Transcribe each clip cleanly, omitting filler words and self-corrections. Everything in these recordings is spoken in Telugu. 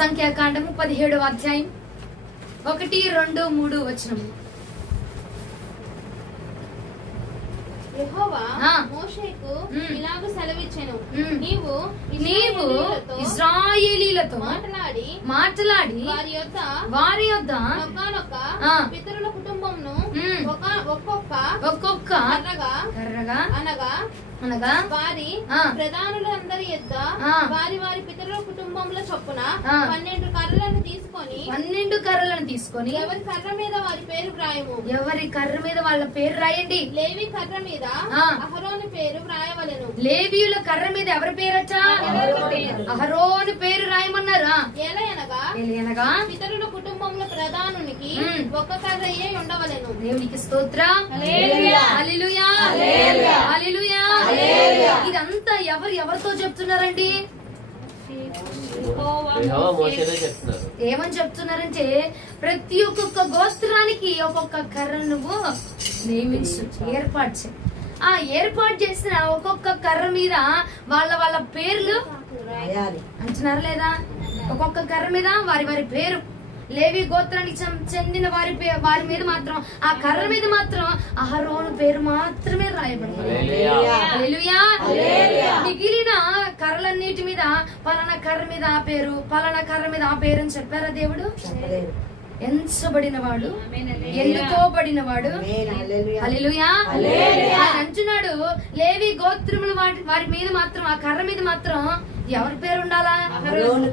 సంఖ్యాకాండము 17వ అధ్యాయం 1, 2, 3 వచనము. యెహోవా మోషేకు ఇలాగ సెలవిచ్చెను, నీవు ఇశ్రాయేలీయులతో మాట్లాడి వారి యొద్ద పితరుల కుటుంబమును ఒక్కొక్క కర్రగా అనగా వారి ప్రధానులందరి యొద్ద వారి వారి పితరుల కుటుంబముల చొప్పున 12 కర్రలను తీసుకొని ఎవరి కర్ర మీద వారి పేరు వ్రాయము. ఎవరి కర్ర మీద వాళ్ళ పేరు రాయండి. లేవి కర్ర మీద అహరోను పేరు వ్రాయవలెను. లేవీయుల కర్ర మీద ఎవరి పేరట? అహరోను పేరు రాయమన్నారా? ఎలయనగా పితరుల కుటుంబముల ప్రధానునికి ఒక్క కర్రయే ఉండవలెను. దేవునికి స్తోత్రం. హల్లెలూయా హల్లెలూయా. ఇదంతా ఎవరితో చెప్తున్నారండి? ఏమని చెప్తున్నారంటే ప్రతి ఒక్కొక్క గోత్రానికి ఒక్కొక్క కర్ర నువ్వు నియమించు, ఏర్పాటు చేయి. ఆ ఏర్పాటు చేసిన ఒక్కొక్క కర్ర మీద వాళ్ళ పేర్లు అంటున్నారు లేదా? ఒక్కొక్క కర్ర మీద వారి పేరు. లేవి గోత్రానికి చెందిన వారి మీద మాత్రం ఆ కర్ర మీద మాత్రం అహరోను పేరు మాత్రమే రాయబడింది. మిగిలిన కర్రలన్నిటి మీద పలానా కర్ర మీద ఆ పేరు, పలానా కర్ర మీద ఆ పేరు అని చెప్పారా దేవుడు? ఎంచబడిన వాడు, ఎన్నుకోబడిన వాడు. హల్లెలూయా. ఆయన అంటున్నాడు లేవి గోత్రములు వారి మీద మాత్రం ఆ కర్ర మీద మాత్రం ఎవరి పేరు ఉండాలా?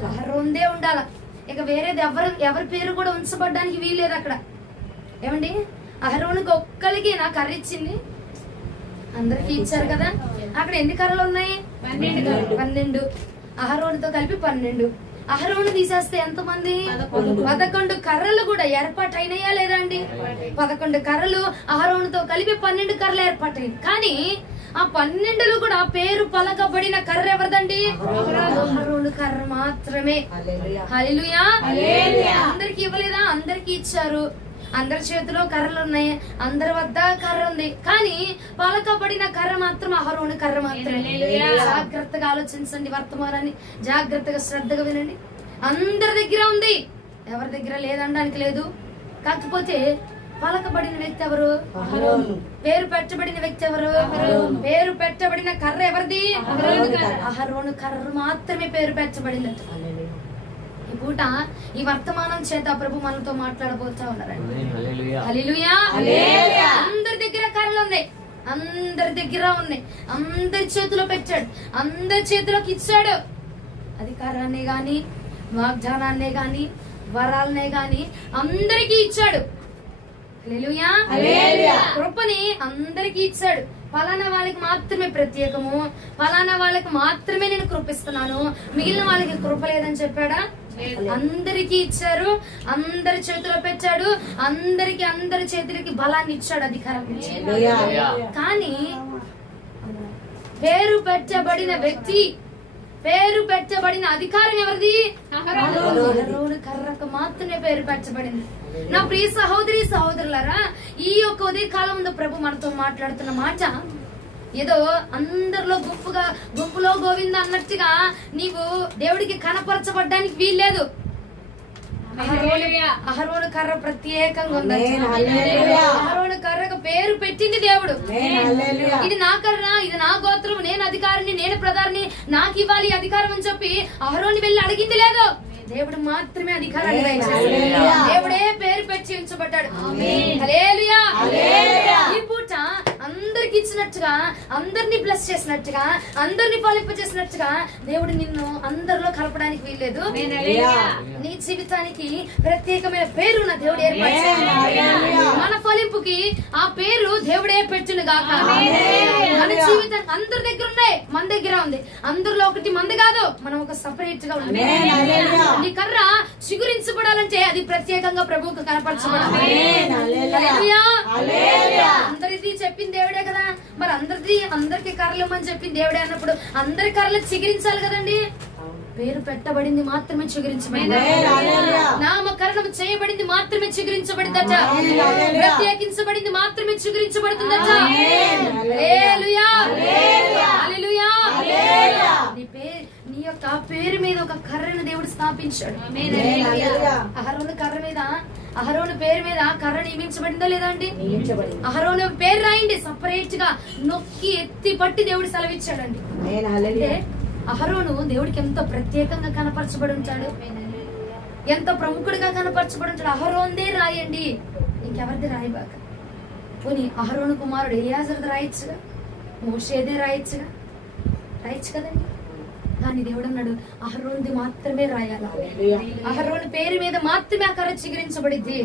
అహరోనుదే ఉండాలా. ఇక వేరేది ఎవరి పేరు కూడా ఉంచబడ్డానికి వీలేదు అక్కడ. ఏమండి, అహరోనుకి ఒక్కరికి నా కర్ర ఇచ్చింది, అందరికి ఇచ్చారు కదా. అక్కడ ఎన్ని కర్రలు ఉన్నాయి? 12. అహరోనుతో కలిపి 12. అహరోను తీసేస్తే ఎంతమంది? 11 కర్రలు కూడా ఏర్పాటు అయినాయా లేదా అండి? 11 కర్రలు అహరోనుతో కలిపి 12 కర్రలు ఏర్పాటైంది. కానీ ఆ 12లో కూడా పేరు పలకబడిన కర్ర ఎవరిదండి? అహరోను కర్ర మాత్రమే. హల్లెలూయా. అందరికి ఇవ్వలేదా? అందరికి ఇచ్చారు. అందరి చేతిలో కర్రలు ఉన్నాయి, అందరి వద్ద కర్ర ఉంది. కానీ పలకబడిన కర్ర మాత్రం అహరోను కర్ర మాత్రమే. జాగ్రత్తగా ఆలోచించండి, వర్తమానాన్ని జాగ్రత్తగా శ్రద్ధగా వినండి. అందరి దగ్గర ఉంది, ఎవరి దగ్గర లేదనడానికి లేదు. కాకపోతే పలకబడిన వ్యక్తి ఎవరు? పేరు పెట్టబడిన వ్యక్తి ఎవరు? పేరు పెట్టబడిన కర్ర ఎవరిది? అహరోను కర్ర మాత్రమే పేరు పెట్టబడిందట. ఈ పూట ఈ వర్తమానం చేత ప్రభు మనతో మాట్లాడబోతా ఉన్నారండి. హల్లెలూయా. అందరి దగ్గర కర్రలు ఉన్నాయి, అందరి దగ్గర ఉన్నాయి, అందరి చేతిలో పెట్టాడు, అందరి చేతిలోకి ఇచ్చాడు. అధికారాన్నే గాని, వాగ్దానాన్నే గాని, వరాలనే గాని అందరికీ ఇచ్చాడు. హల్లెలూయా. కృపని అందరికి ఇచ్చాడు. ఫలానా వాళ్ళకి మాత్రమే ప్రత్యేకము, ఫలానా వాళ్ళకి మాత్రమే నేను కృపిస్తున్నాను, మిగిలిన వాళ్ళకి కృప లేదని చెప్పాడా? అందరికి ఇచ్చారు, అందరి చేతిలో పెట్టాడు, అందరి చేతులకి బలాన్ని ఇచ్చాడు, అధికారం ఇచ్చాడు. కానీ పేరు పెట్టబడిన వ్యక్తి, పేరు పెట్టబడిన అధికారం ఎవరిది? అహరోను కర్రకు మాత్రమే పేరు పెట్టబడింది. నా ప్రియ సహోదరి సహోదరులారా, ఈ యొక్క ఉదయ కాలం ముందు ప్రభు మనతో మాట్లాడుతున్న మాట ఏదో అందరిలో గుంపులో గోవింద అన్నట్టుగా నీవు దేవుడికి కనపరచబడ్డానికి వీల్లేదు. అహరోను కర్ర ప్రత్యేకంగా ఉంది. అహరోను కర్రకు పేరు పెట్టింది దేవుడు. ఇది నా కర్ర, ఇది నా గోత్రం, నేను అధికారిని, నేను ప్రధాని, నాకు ఇవ్వాలి అధికారం అని చెప్పి అహరోను వెళ్ళి అడిగింది లేదు. దేవుడు మాత్రమే అధికారాన్ని దయచేశాడు. దేవుడే పేరు పెట్టి ఉంచబడ్డాడు. హల్లెలూయా. ఈ పూట అందరికి ఇచ్చినట్టుగా, అందరినీ బ్లెస్ చేసినట్టుగా, అందరినీ ఫలింప చేసినట్టుగా దేవుడు నిన్ను అందరిలో కలపడానికి వీల్లేదు. నీ జీవితానికి ప్రత్యేకమైన పేరు నా దేవుడు ఏర్పాటు చేశాడు. మన ఫలింపుకి ఆ పేరు దేవుడే పెట్టును గాక. మన జీవితం అందరి దగ్గర ఉన్నాయి, మన దగ్గర ఉంది. అందరిలో ఒకటి మంది కాదు, మనం ఒక సపరేట్ గా ఉంది. నీ కర్ర చిగురించబడాలంటే అది ప్రత్యేకంగా ప్రభువుకు కనపరచబడాలి. అందరిది చెప్పింది దేవుడే కదా. మరి అందరికి కర్రలు ఇవ్వమని చెప్పింది దేవుడే అన్నప్పుడు అందరి కర్రలు చిగురించాలి కదండి. పేరు పెట్టబడింది మాత్రమే చిగురించబడింది, నామకరణం చేయబడింది మాత్రమే చిగురించబడిందట, ప్రత్యేకించబడింది మాత్రమే చిగురించబడుతుందట. హల్లెలూయా. హల్లెలూయా. నీ యొక్క యొక్క పేరు మీద ఒక కర్రను దేవుడు స్థాపించాడు. అహరోను కర్ర మీద, అహరోను పేరు మీద కర్ర నియమించబడిందా లేదా అండి? అహరోను పేరు రాయండి, సపరేట్ గా నొక్కి ఎత్తి పట్టి దేవుడు సెలవిచ్చాడండి. అంటే అహరోను దేవుడికి ఎంతో ప్రత్యేకంగా కనపరచబడి ఉంటాడు, ఎంతో ప్రముఖుడిగా కనపరచబడి ఉంటాడు. అహరోన్దే రాయండి, ఇంకెవరిది రాయబాక. పోనీ అహరోను కుమారుడు ఎలియాజర్ది రాయొచ్చుగా, మోషేదే రాయొచ్చుగా, రాయొచ్చు కదండి. కానీ దేవుడు అన్నాడు అహరోన్ది మాత్రమే రాయాలి, అహరోను పేరు మీద మాత్రమే ఆ కర్ర చిగురించబడిద్ది.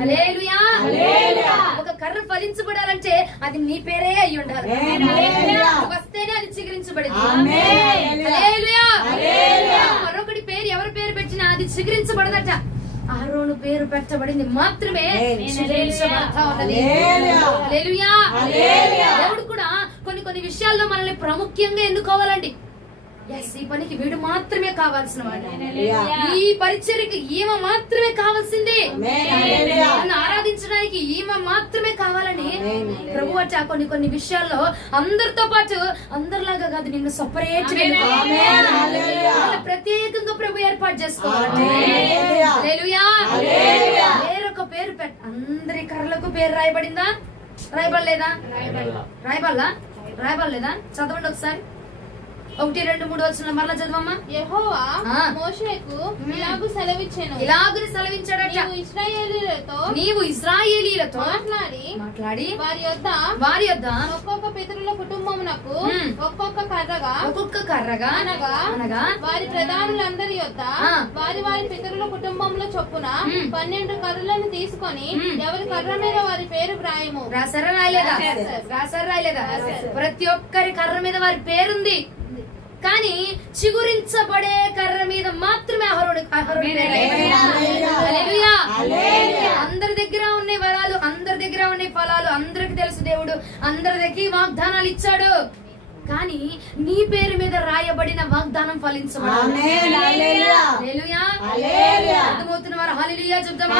హల్లెలూయా. ఒక కర్ర ఫలించబడాలంటే అది నీ పేరే అయి ఉండాలి, వస్తేనే అది చిగురించబడింది. మరొకటి పేరు ఎవరి పేరు పెట్టినా అది చిగురించబడదట. అహరోను పేరు పెట్టబడింది మాత్రమే చిగురించబడతా ఉన్నది. హల్లెలూయా. దేవుడు కూడా కొన్ని విషయాల్లో మనల్ని ప్రాముఖ్యంగా ఎన్నుకోవాలండి. ఈ పనికి వీడు మాత్రమే కావాల్సిన వాడు, ఈ పరిచర్యకి ఈమె మాత్రమే కావాల్సింది, నన్ను ఆరాధించడానికి ఈమె మాత్రమే కావాలని ప్రభు అట కొన్ని విషయాల్లో అందరితో పాటు అందరిలాగా కాదు, నిన్ను సపరేట్ ప్రత్యేకంగా ప్రభు ఏర్పాటు చేసుకోవాలి. వేరొక పేరు పెట్ట, అందరి కర్రలకు పేరు రాయబడిందా? రాయబడలేదా? రాయబడలేదా? చదవండి ఒకసారి, 1, 2, 3 వచనాలు మరలా చదవమ్మా. యెహోవా మోషేకు ఇలాగు సెలవిచ్చెను, ఇలాగుని సెలవించాడట, నీవు ఇశ్రాయేలీయులతో మాట్లాడి వారి యొద్ద ఒక్కొక్క పితరుల కుటుంబమునకు ఒక్కొక్క కర్రగా అనగా వారి ప్రధానులందరి యొద్ద వారి పితరుల కుటుంబంలో చొప్పున 12 కర్రలను తీసుకొని ఎవరి కర్ర మీద వారి పేరు వ్రాయము. రాసారా రాయలేదా? ప్రతి ఒక్కరి కర్ర మీద వారి పేరుంది, కానీ చిగురించబడే కర్ర మీద మాత్రమే అందరి దగ్గర ఉన్న వరాలు, అందరి దగ్గర ఉన్న ఫలాలు అందరికి తెలుసు. దేవుడు అందరికి వాగ్దానాలు ఇచ్చాడు, కానీ నీ పేరు మీద రాయబడిన వాగ్దానం ఫలించబడాలి. అర్థమవుతున్న వారు హల్లెలూయా చెప్తామా?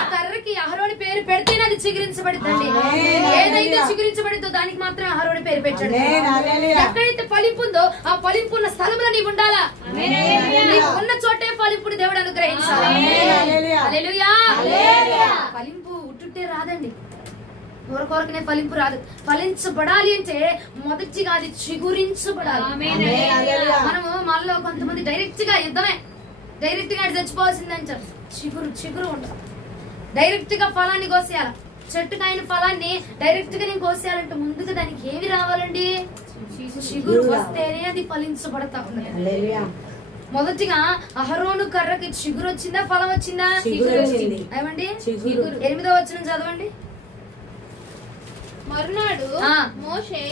ఆ కర్రకి అహరోని పేరు పెడితేనే అది చిగురించబడుతుంది. ఏదైతే చిగురించబడిందో దానికి మాత్రం అహరోని పేరు పెట్టాడు. ఎక్కడైతే ఫలింపు ఉందో ఆ ఫలింపు ఉన్న స్థలంలో నీవు ఉండాలా, నీవు ఉన్న చోటే ఫలింపుని దేవుడు అనుగ్రహించాలి. హల్లెలూయా. ఫలింపు ఉట్టుంటే రాదండి, కొరకొరకనే ఫలింపు రాదు. ఫలించబడాలి అంటే మొదటిగా అది చిగురించబడాలి. మనము మనలో కొంతమంది డైరెక్ట్ గా యుద్ధమే, డైరెక్ట్ గా చచ్చిపోవాల్సిందే అంటారు. చిగురు ఉండదు. డైరెక్ట్ గా ఫలాన్ని కోసేయాల, చెట్టుకైన ఫలాన్ని డైరెక్ట్ గా నేను కోసేయాలంటే ముందుగా దానికి ఏమి రావాలండి? చిగురు వస్తేనే అది ఫలించబడతా ఉన్నది. మొదటిగా అహరోను కర్రకి చిగురు వచ్చిందా, ఫలం వచ్చిందా? ఏమండి? 8వ వచనం చదవండి. మరునాడు మోషే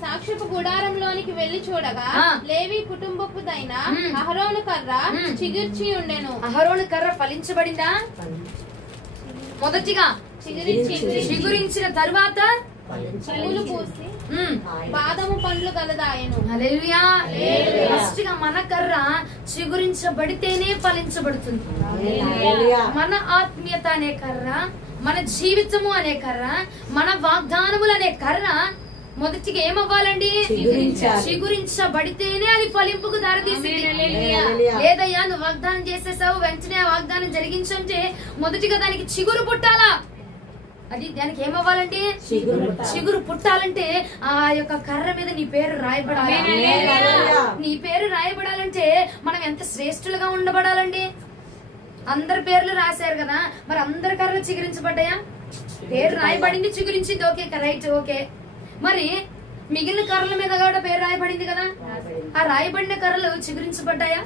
సాక్షిపు గుడారంలోనికి వెళ్లి చూడగా లేవి కుటుంబపుదైన అహరోను కర్ర చిగుర్చి ఉండెను. అహరోను కర్ర ఫలించబడిందా? మొదటిగా చిగురించిన తరువాత పూలు పూసి బాదము పండ్లు కలదాయను. హల్లెలూయా. ఫస్ట్ గా మన కర్ర చిగురించబడితేనే ఫలించబడుతుంది. మన ఆత్మీయత అనే కర్ర, మన జీవితము అనే కర్ర, మన వాగ్దానములు అనే కర్ర మొదటిగా ఏమవ్వాలండి? చిగురించబడితేనే అది ఫలింపుకు దారితీసింది. లేదయ్యా నువ్వు వాగ్దానం చేసేసావు, వెంటనే ఆ వాగ్దానం జరిగించంటే మొదటిగా దానికి చిగురు పుట్టాలా. అది దానికి ఏమవ్వాలంటే చిగురు పుట్టాలంటే ఆ యొక్క కర్ర మీద నీ పేరు రాయబడాలి. నీ పేరు రాయబడాలంటే మనం ఎంత శ్రేష్ఠులుగా ఉండబడాలండి. అందరి పేర్లు రాశారు కదా, మరి అందరి కర్రలు చిగురించబడ్డాయా? పేరు రాయబడింది, చిగురించింది, ఓకే రైట్, ఓకే. మరి మిగిలిన కర్రల మీద కూడా పేరు రాయబడింది కదా, ఆ రాయబడిన కర్రలు చిగురించబడ్డాయా?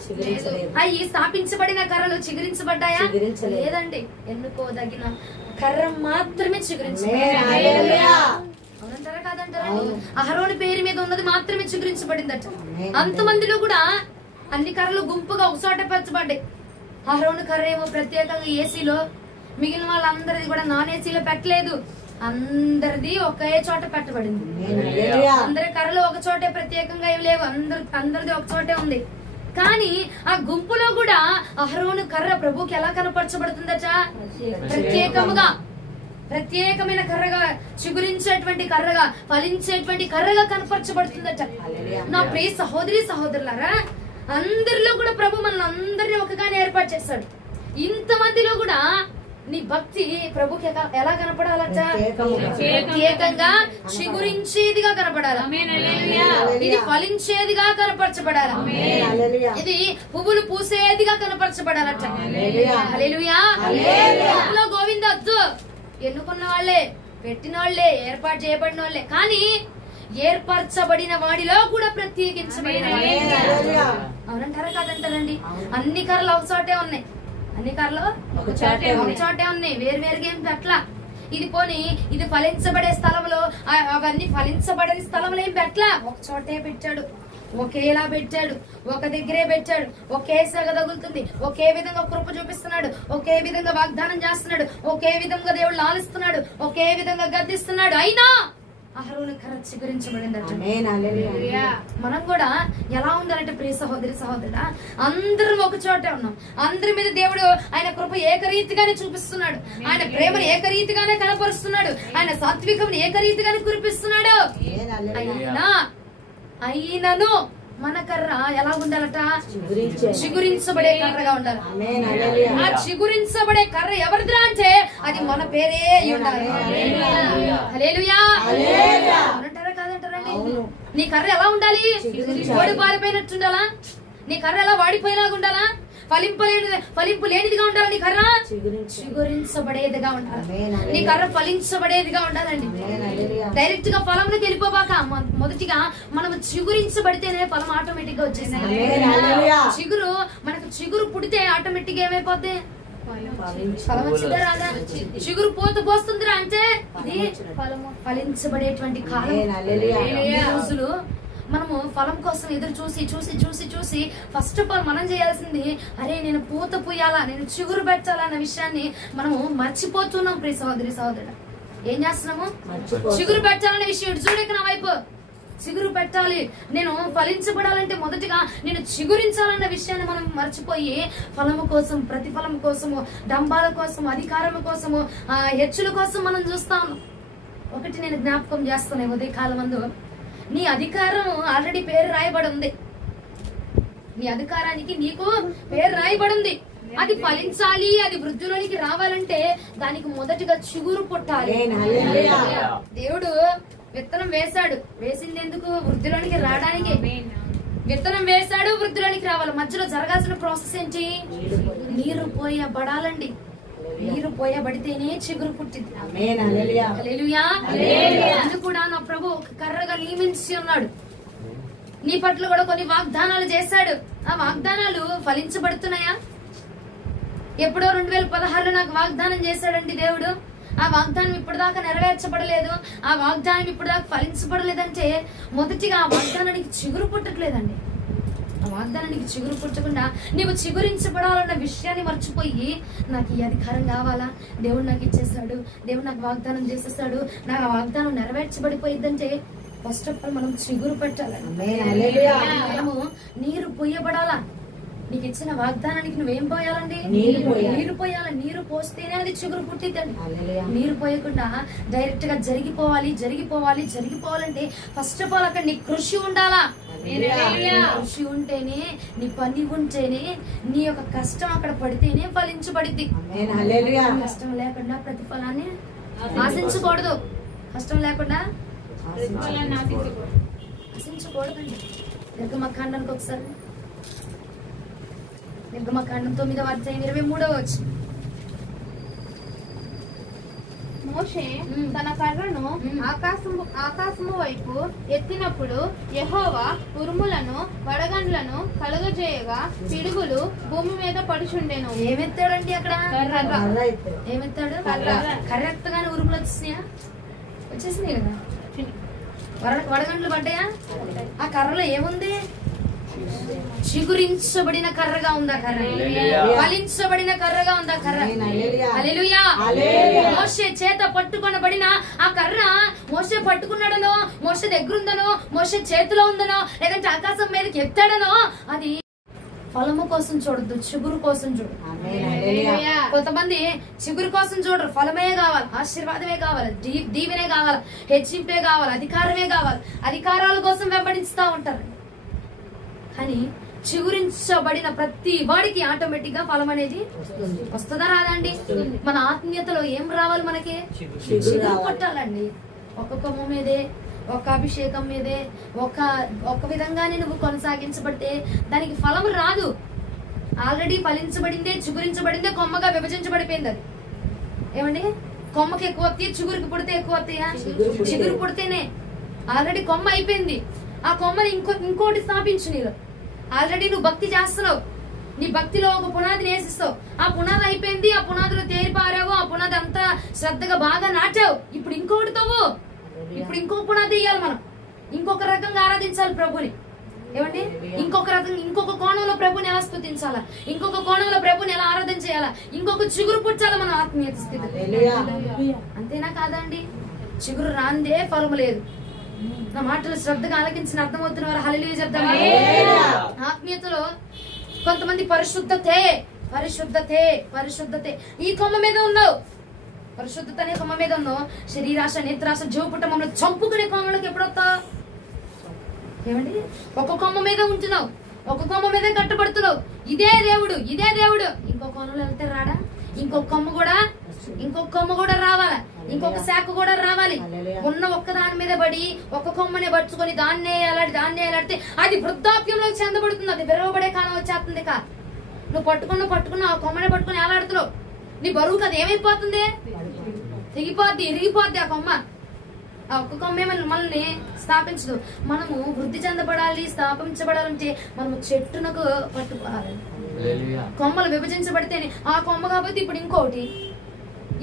అవి స్థాపించబడిన కర్రలు చిగురించబడ్డాయా? లేదండి. ఎన్నుకోదగిన కర్ర మాత్రమే చిగురించబడింది. అవునంటారా కాదంటారా? అహరోను పేరు మీద ఉన్నది మాత్రమే చిగురించబడిందట. అంతమందిలో కూడా అన్ని కర్రలు గుంపుగా ఒకచోట పెంచబడ్డాయి. అహరోను కర్ర ఏమో ప్రత్యేకంగా ఏసీలో, మిగిలిన వాళ్ళందరిది కూడా నాన్ ఏసీలో పెట్టలేదు, అందరిది ఒకే చోట పెట్టబడింది. అందరి కర్రలు ఒక చోటే, ప్రత్యేకంగా ఏమి లేవు, అందరిది ఒక చోటే ఉంది. కానీ ఆ గుంపులో కూడా అహరోను కర్ర ప్రభుకి ఎలా కనపరచబడుతుందట? ప్రత్యేకముగా, ప్రత్యేకమైన కర్రగా, చిగురించేటువంటి కర్రగా, ఫలించేటువంటి కర్రగా కనపరచబడుతుందట. నా ప్రియ సహోదరి సహోదరులారా, అందరిలో కూడా ప్రభు మనల్ని అందరినీ ఒకగానే ఏర్పాటు చేశాడు. ఇంతమందిలో కూడా నీ భక్తి ప్రభుకి ఎలా కనపడాలట? ప్రత్యేకంగా చిగురించేదిగా కనపడాలి. ఇది ఫలించేదిగా కనపరచబడాలి. ఇది పువ్వులు పూసేదిగా కనపరచబడాలట. హల్లెలూయా. గోవింద వద్దు, ఎన్నుకున్న వాళ్ళే, పెట్టిన వాళ్ళే, ఏర్పాటు చేయబడిన వాళ్ళే, కానీ ఏర్పరచబడిన వాడిలో కూడా ప్రత్యేకించబడిన అవునంటారా కాదంటారండి? అన్ని కర్రలు ఒక చోటే ఉన్నాయి. అన్ని కర్రలు ఒక చోటే ఉన్నాయి. వేరు వేరుగా ఏం పెట్టలా. ఇది పోనీ ఇది ఫలించబడే స్థలంలో, అవన్నీ ఫలించబడని స్థలంలో ఏం పెట్టలా, ఒక చోటే పెట్టాడు. ఒకేలా పెట్టాడు, ఒక దగ్గరే పెట్టాడు. ఒకే సెగ తగులుతుంది, ఒకే విధంగా కృప చూపిస్తున్నాడు, ఒకే విధంగా వాగ్దానం చేస్తున్నాడు, ఒకే విధంగా దేవుడు లాలిస్తున్నాడు, ఒకే విధంగా గద్దిస్తున్నాడు. అయినా అహరోను కర్ర చిగురించబడిందట. మనం కూడా ఎలా ఉండాలంటే ప్రియ సహోదరి సహోదరుడా, అందరం ఒక చోటే ఉన్నాం. అందరి మీద దేవుడు ఆయన కృప ఏకరీతిగానే చూపిస్తున్నాడు. ఆయన ప్రేమను ఏకరీతిగానే కనపరుస్తున్నాడు. ఆయన సాత్వికం ఏకరీతిగానే కురిపిస్తున్నాడు. అయినను మన కర్ర ఎలా ఉండాలట? చిగురించబడే కర్రగా ఉండాలి. ఆ చిగురించబడే కర్ర ఎవరిదిరా అంటే అది మన పేరే ఉండాలి. హల్లెలూయా. అంటారా కాదంటారండి? నీ కర్ర ఎలా ఉండాలి? ఓడి పారిపోయినట్టుండాలా? నీ కర్ర ఎలా వాడిపోయేలాగా ఉండాలా? ఫలింపు లేనిదిగా ఉండాలి. నీ కర్ర చిగురించబడేదిగా ఉండాలి. నీ కర్ర ఫలించబడేదిగా ఉండాలండి. డైరెక్ట్ గా ఫలంలోకి వెళ్ళిపోబాక, మొదటిగా మనం చిగురించబడితేనే ఫలం ఆటోమేటిక్ గా వచ్చేసింది. చిగురు మనకు చిగురు పుడితే ఆటోమేటిక్ గా ఏమైపోద్ది? ఫలం వచ్చిందా రాదా? చిగురు పోస్తుందిరా అంటే ఇది ఫలించబడేటువంటి కాలం. రోజులు మనము ఫలం కోసం ఎదురు చూసి ఫస్ట్ ఆఫ్ ఆల్ మనం చేయాల్సింది, అరే నేను పూత పూయాలా, నేను చిగురు పెట్టాలా అన్న విషయాన్ని మనము మర్చిపోతున్నాం. ప్రియ సహోదరి సహోదరుడు, ఏం చేస్తున్నాము? చిగురు పెట్టాలనే విషయం. చూడక నా వైపు చిగురు పెట్టాలి, నేను ఫలించబడాలంటే మొదటిగా నేను చిగురించాలన్న విషయాన్ని మనం మర్చిపోయి ఫలము కోసం, ప్రతిఫలం కోసము, డంబాల కోసం, అధికారం కోసము, హెచ్చుల కోసం మనం చూస్తాం. ఒకటి నేను జ్ఞాపకం చేస్తాను. ఉదయకాలం ముందు నీ అధికారం ఆల్రెడీ పేరు రాయబడి ఉంది. నీ అధికారానికి నీకు పేరు రాయబడి ఉంది. అది ఫలించాలి, అది వృద్ధిలోనికి రావాలంటే దానికి మొదటిగా చిగురు పుట్టాలి. దేవుడు విత్తనం వేశాడు, వేసింది ఎందుకు? వృద్ధిలోనికి రావడానికి. విత్తనం వేశాడు, వృద్ధిలోనికి రావాలి. మధ్యలో జరగాల్సిన ప్రాసెస్ ఏంటి? నీరు పోయబడాలండి. నీరు పోయబడితేనే చిగురు పుట్టింది. హల్లెలూయా. అది కూడా నా ప్రభు ఒక కర్రగా నియమించి ఉన్నాడు. నీ పట్ల కూడా కొన్ని వాగ్దానాలు చేశాడు. ఆ వాగ్దానాలు ఫలించబడుతున్నాయా? ఎప్పుడో 2016లో నాకు వాగ్దానం చేశాడండి దేవుడు. ఆ వాగ్దానం ఇప్పటిదాకా నెరవేర్చబడలేదు, ఆ వాగ్దానం ఇప్పటిదాకా ఫలించబడలేదంటే మొదటిగా ఆ వాగ్దానానికి చిగురు పుట్టట్లేదండి. ఆ వాగ్దానానికి చిగురు పుట్టకుండా నీవు చిగురించబడాలన్న విషయాన్ని మర్చిపోయి, నాకు ఈ అధికారం కావాలా, దేవుడు నాకు ఇచ్చేసాడు, దేవుడు నాకు వాగ్దానం చేసేసాడు, నాకు ఆ వాగ్దానం నెరవేర్చబడిపోయిద్దంటే ఫస్ట్ ఆఫ్ ఆల్ మనం చిగురు పెట్టాలి. మనము నీరు పొయ్యబడాలా. నీకు ఇచ్చిన వాగ్దానానికి నువ్వేం పోయాలండి? నీరు పోయాలి. నీరు పోస్తేనే అది చిగురు పుట్టిద్దండి. నీరు పోయకుండా డైరెక్ట్ గా జరిగిపోవాలంటే ఫస్ట్ ఆఫ్ ఆల్ అక్కడ నీ కృషి ఉండాలా. కృషి ఉంటేనే, నీ పని ఉంటేనే, నీ యొక్క కష్టం అక్కడ పడితేనే ఫలించబడిద్ది. కష్టం లేకుండా ప్రతిఫలాన్ని ఆశించకూడదు. కష్టం లేకుండా ఆశించకూడదండి. నిర్గమకాండానికి ఒకసారి, నిర్గమకాండం 9వ అధ్యాయం 23వ వచనం. మోషే తన కర్రను ఆకాశము వైపు ఎత్తినప్పుడు యెహోవా ఉరుములను వడగండ్లను కలుగజేయగా పిడుగులు భూమి మీద పడుచుండెను. ఏమెత్తాడండి అక్కడ? ఏమెత్తాడు? కర్ర ఎత్తగానే ఉరుములు వచ్చేసినాయి కదా. వడగండ్లు పడ్డాయా? ఆ కర్రలో ఏముంది? చిగురించబడిన కర్రగా ఉందా కర్ర? ఫలించబడిన కర్రగా ఉందా కర్ర? హల్లెలూయా. మోషే చేత పట్టుకొనబడిన ఆ కర్ర మోషే పట్టుకున్నాడనో, మోషే దగ్గరుందనో, మోషే చేతిలో ఉందనో, లేదంటే ఆకాశం మీదకి ఎత్తాడనో, అది ఫలము కోసం చూడద్దు, చిగురు కోసం చూడు. కొంతమంది చిగురు కోసం చూడరు, ఫలమే కావాలి, ఆశీర్వాదమే కావాలి, దీవెనే కావాలి, హెచ్చింపే కావాలి, అధికారమే కావాలి, అధికారాల కోసం వెంబడిస్తా ఉంటారు. కానీ చిగురించబడిన ప్రతి వాడికి ఆటోమేటిక్ గా ఫలం అనేది వస్తుందా రాదండి? మన ఆత్మీయతలో ఏం రావాలి? మనకి చిగురు కొట్టాలండి. ఒక కొమ్మ మీదే, ఒక అభిషేకం మీదే, ఒక విధంగానే నువ్వు కొనసాగించబట్టే దానికి ఫలం రాదు. ఆల్రెడీ ఫలించబడిందే, చిగురించబడిందే, కొమ్మగా విభజించబడిపోయింది. అది ఏమండి? కొమ్మకి ఎక్కువ వస్తాయి, చిగురికి పుడితే ఎక్కువ వస్తాయా? చిగురు పుడితేనే. ఆల్రెడీ కొమ్మ అయిపోయింది, ఆ కొమ్మని ఇంకోటి స్థాపించు. నీలో ఆల్రెడీ నువ్వు భక్తి చేస్తున్నావు, నీ భక్తిలో ఒక పునాదిని వేసిస్తావు. ఆ పునాది అయిపోయింది, ఆ పునాదిలో తేరిపారావు, ఆ పునాది అంతా శ్రద్ధగా బాగా నాటావు. ఇప్పుడు ఇంకొకటి తవ్వు, ఇప్పుడు ఇంకొక పునాది వేయాలి. మనం ఇంకొక రకంగా ఆరాధించాలి ప్రభుని. ఏమండి? ఇంకొక కోణంలో ప్రభుని ఎలా స్తుతించాలా, ఇంకొక కోణంలో ప్రభుని ఎలా ఆరాధన చేయాలా, ఇంకొక చిగురు పుట్టాలా మన ఆత్మీయత స్థితి. అంతేనా కాదండి? చిగురు రాందే ఫలం లేదు. నా మాటలు శ్రద్ధగా ఆలకించిన అర్థమవుతున్న వారు హల్లెలూయా చెప్తాం. ఆత్మీయతలో కొంతమంది పరిశుద్ధతే పరిశుద్ధతే పరిశుద్ధతే ఈ కొమ్మ మీద ఉన్నావు, పరిశుద్ధత అనే కొమ్మ మీద ఉన్నావు. శరీరాశ, నేత్రాశ, జీవపుట్ట మమ్మల్ని చంపుకునే కొమ్మలోకి ఎప్పుడొస్తావు? ఏమండి? ఒక కొమ్మ మీద ఉంటున్నావు, ఒక కొమ్మ మీద కట్టబడుతున్నావు. ఇదే దేవుడు, ఇదే దేవుడు. ఇంకో కొమ్మలో వెళ్తే రాడా? ఇంకొక కొమ్మ కూడా రావాలా, ఇంకొక శాఖ కూడా రావాలి. ఉన్న ఒక్క దాని మీద పడి ఒక్క కొమ్మనే పట్టుకొని దాన్నే ఎలాడితే అది వృద్ధాప్యంలో చెందబడుతుంది. అది విరవబడే కాలం వచ్చేస్తుంది. నువ్వు పట్టుకున్న ఆ కొమ్మనే పట్టుకుని ఎలాడుతున్నావు. నీ బరువుకి అది ఏమైపోతుంది? ఇరిగిపోద్ది ఆ కొమ్మ. ఆ ఒక్క కొమ్మే మనల్ని స్థాపించదు. మనము వృద్ధి చెందబడాలి, స్థాపించబడాలంటే మనము చెట్టునకు పట్టుకోవాలి. కొమ్మలు విభజించబడితేనే ఆ కొమ్మ కాబట్టి ఇప్పుడు ఇంకోటి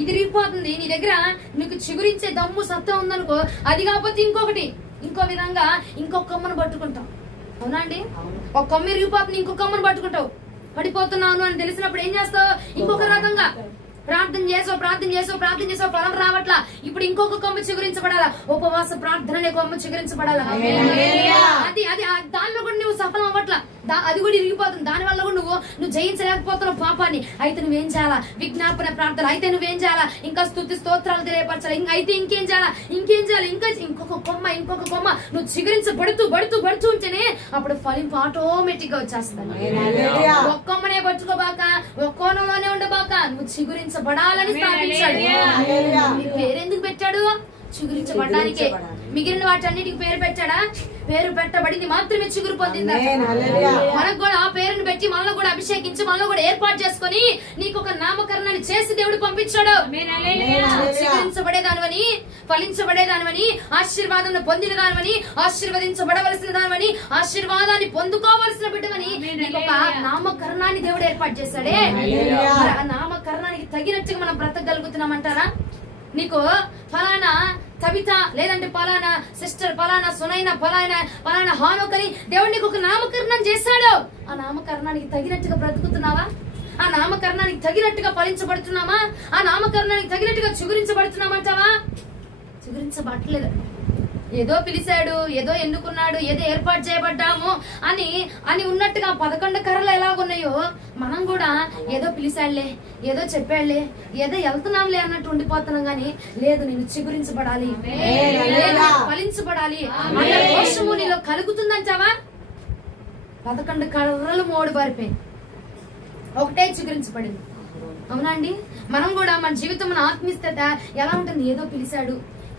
ఇది రిగిపోతుంది. నీ దగ్గర నీకు చిగురించే దమ్ము సత్తా ఉందనుకో, అది కాకపోతే ఇంకొకటి, ఇంకో విధంగా ఇంకొక కొమ్మను పట్టుకుంటాం. అవునా అండి? ఒక కొమ్మ ఇరిగిపోతుంది, ఇంకొక కొమ్మను పట్టుకుంటావు. పడిపోతున్నాను అని తెలిసినప్పుడు ఏం చేస్తావు? ఇంకొక రకంగా ప్రార్థన చేసావు, ఫలం రావట్లా. ఇప్పుడు ఇంకొక కొమ్మ చిగురించబడాలా, ఉపవాస ప్రార్థన అనే కొమ్మ చిగురించబడాలా. అది దానిలో కూడా నువ్వు సఫలం అవ్వట్లా, అది కూడా ఇరిగిపోతుంది. దాని వల్ల కూడా నువ్వు జయించలేకపోతున్నావు పాపాన్ని. అయితే నువ్వేం చేయాలా? విజ్ఞాపన ప్రార్థన. అయితే నువ్వేం చేయాలా? ఇంకా స్తుతి స్తోత్రాలు తెలియపరచాలి. అయితే ఇంకేం చేయాలా? ఇంకా ఇంకొక కొమ్మ నువ్వు చిగురించబడుతూ ఉంటేనే అప్పుడు ఫలింపు ఆటోమేటిక్ గా వచ్చేస్తుంది. ఒక్క కొమ్మనే పట్టుకోబాక, ఒక్క కోణంలోనే ఉండబాక, నువ్వు చిగురించబడాలని స్థాపించాడు. మీ పేరెందుకు పెట్టాడు? చిగురించబడడానికే. మిగిలిన వాటన్నిటికి పేరు పెట్టాడా? పేరు పెట్టబడింది మాత్రమే చిగురు పొందిందా? మనకు కూడా ఆ పేరుని పెట్టి మనలో కూడా అభిషేకించి మనలో కూడా ఏర్పాటు చేసుకుని నీకు ఒక నామకరణాన్ని చేసి దేవుడు పంపించాడు. చిగురించబడేదానివని, ఫలించబడేదానివని, ఆశీర్వాదాన్ని పొందిన దానివని, ఆశీర్వదించబడవలసిన దానివని, ఆశీర్వాదాన్ని పొందుకోవలసిన బిడ్డవని నీకు ఒక నామకరణాన్ని దేవుడు ఏర్పాటు చేశాడే. ఆ నామకరణానికి తగినట్టుగా మనం బ్రతకగలుగుతున్నామంటారా? నీకు ఫలానా కవిత, లేదంటే పలానా సిస్టర్, పలానా సునైన, పలానా హానోక్ అని దేవుడు నీకు ఒక నామకరణం చేశాడు. ఆ నామకరణానికి తగినట్టుగా బ్రతుకుతున్నావా? ఆ నామకరణానికి తగినట్టుగా ఫలించబడుతున్నామా? ఆ నామకరణానికి తగినట్టుగా చిగురించబడుతున్నామంటావా? చిగురించబట్టలేదు. ఏదో పిలిచాడు, ఏదో ఎన్నుకున్నాడు, ఏదో ఏర్పాటు చేయబడ్డాము అని ఉన్నట్టుగా 11 కర్రలు ఎలాగున్నాయో మనం కూడా ఏదో పిలిచాడులే, ఏదో చెప్పాడులే, ఏదో వెళ్తున్నాంలే అన్నట్టు ఉండిపోతున్నాం. గాని లేదు, నేను చిగురించబడాలి, ఫలించబడాలి అన్న దోషము నీలో కలుగుతుందంటావా? 11 కర్రలు మోడు బారిపోయి ఒకటే చిగురించబడింది. అవునా అండి? మనం కూడా మన జీవితం, మన ఆత్మీయత ఎలా ఉంటుంది? ఏదో పిలిచాడు,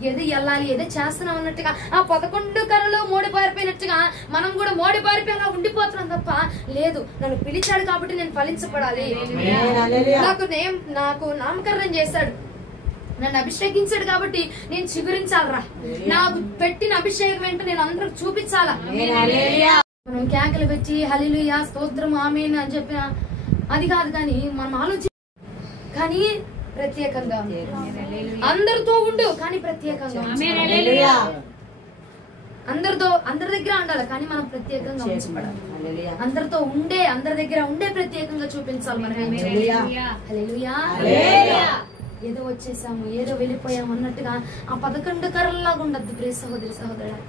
ఏదో వెళ్ళాలి, ఏదో చేస్తున్నాం అన్నట్టుగా ఆ 11 కర్రలు మోడి పారిపోయినట్టుగా మనం కూడా మోడి పారిపోయి అలా ఉండిపోతున్నాం తప్ప, లేదు నన్ను పిలిచాడు కాబట్టి నేను ఫలించబడాలి, నాకు నామకరణం చేశాడు, నన్ను అభిషేకించాడు కాబట్టి నేను చిగురించాలరా, నాకు పెట్టిన అభిషేకం ఏంటో నేను అందరికి చూపించాలా. మనం కేకలు పెట్టి హల్లెలూయా స్తోత్రం ఆమేన్ అని చెప్పిన అది కాదు. కానీ మనం కానీ ప్రత్యేకంగా అందరితో ఉండు, కానీ ప్రత్యేకంగా అందరి దగ్గర ఉండాలి, కానీ మనం ప్రత్యేకంగా ఉంచబడాలి. అందరి దగ్గర ఉండే ప్రత్యేకంగా చూపించాలి. మనం హల్లెలూయా. ఏదో వచ్చేసాము, ఏదో వెళ్ళిపోయాము అన్నట్టుగా ఆ 11 కర్రల్లాగా ఉండద్దు. ప్రియ సహోదరి సహోదరుడా,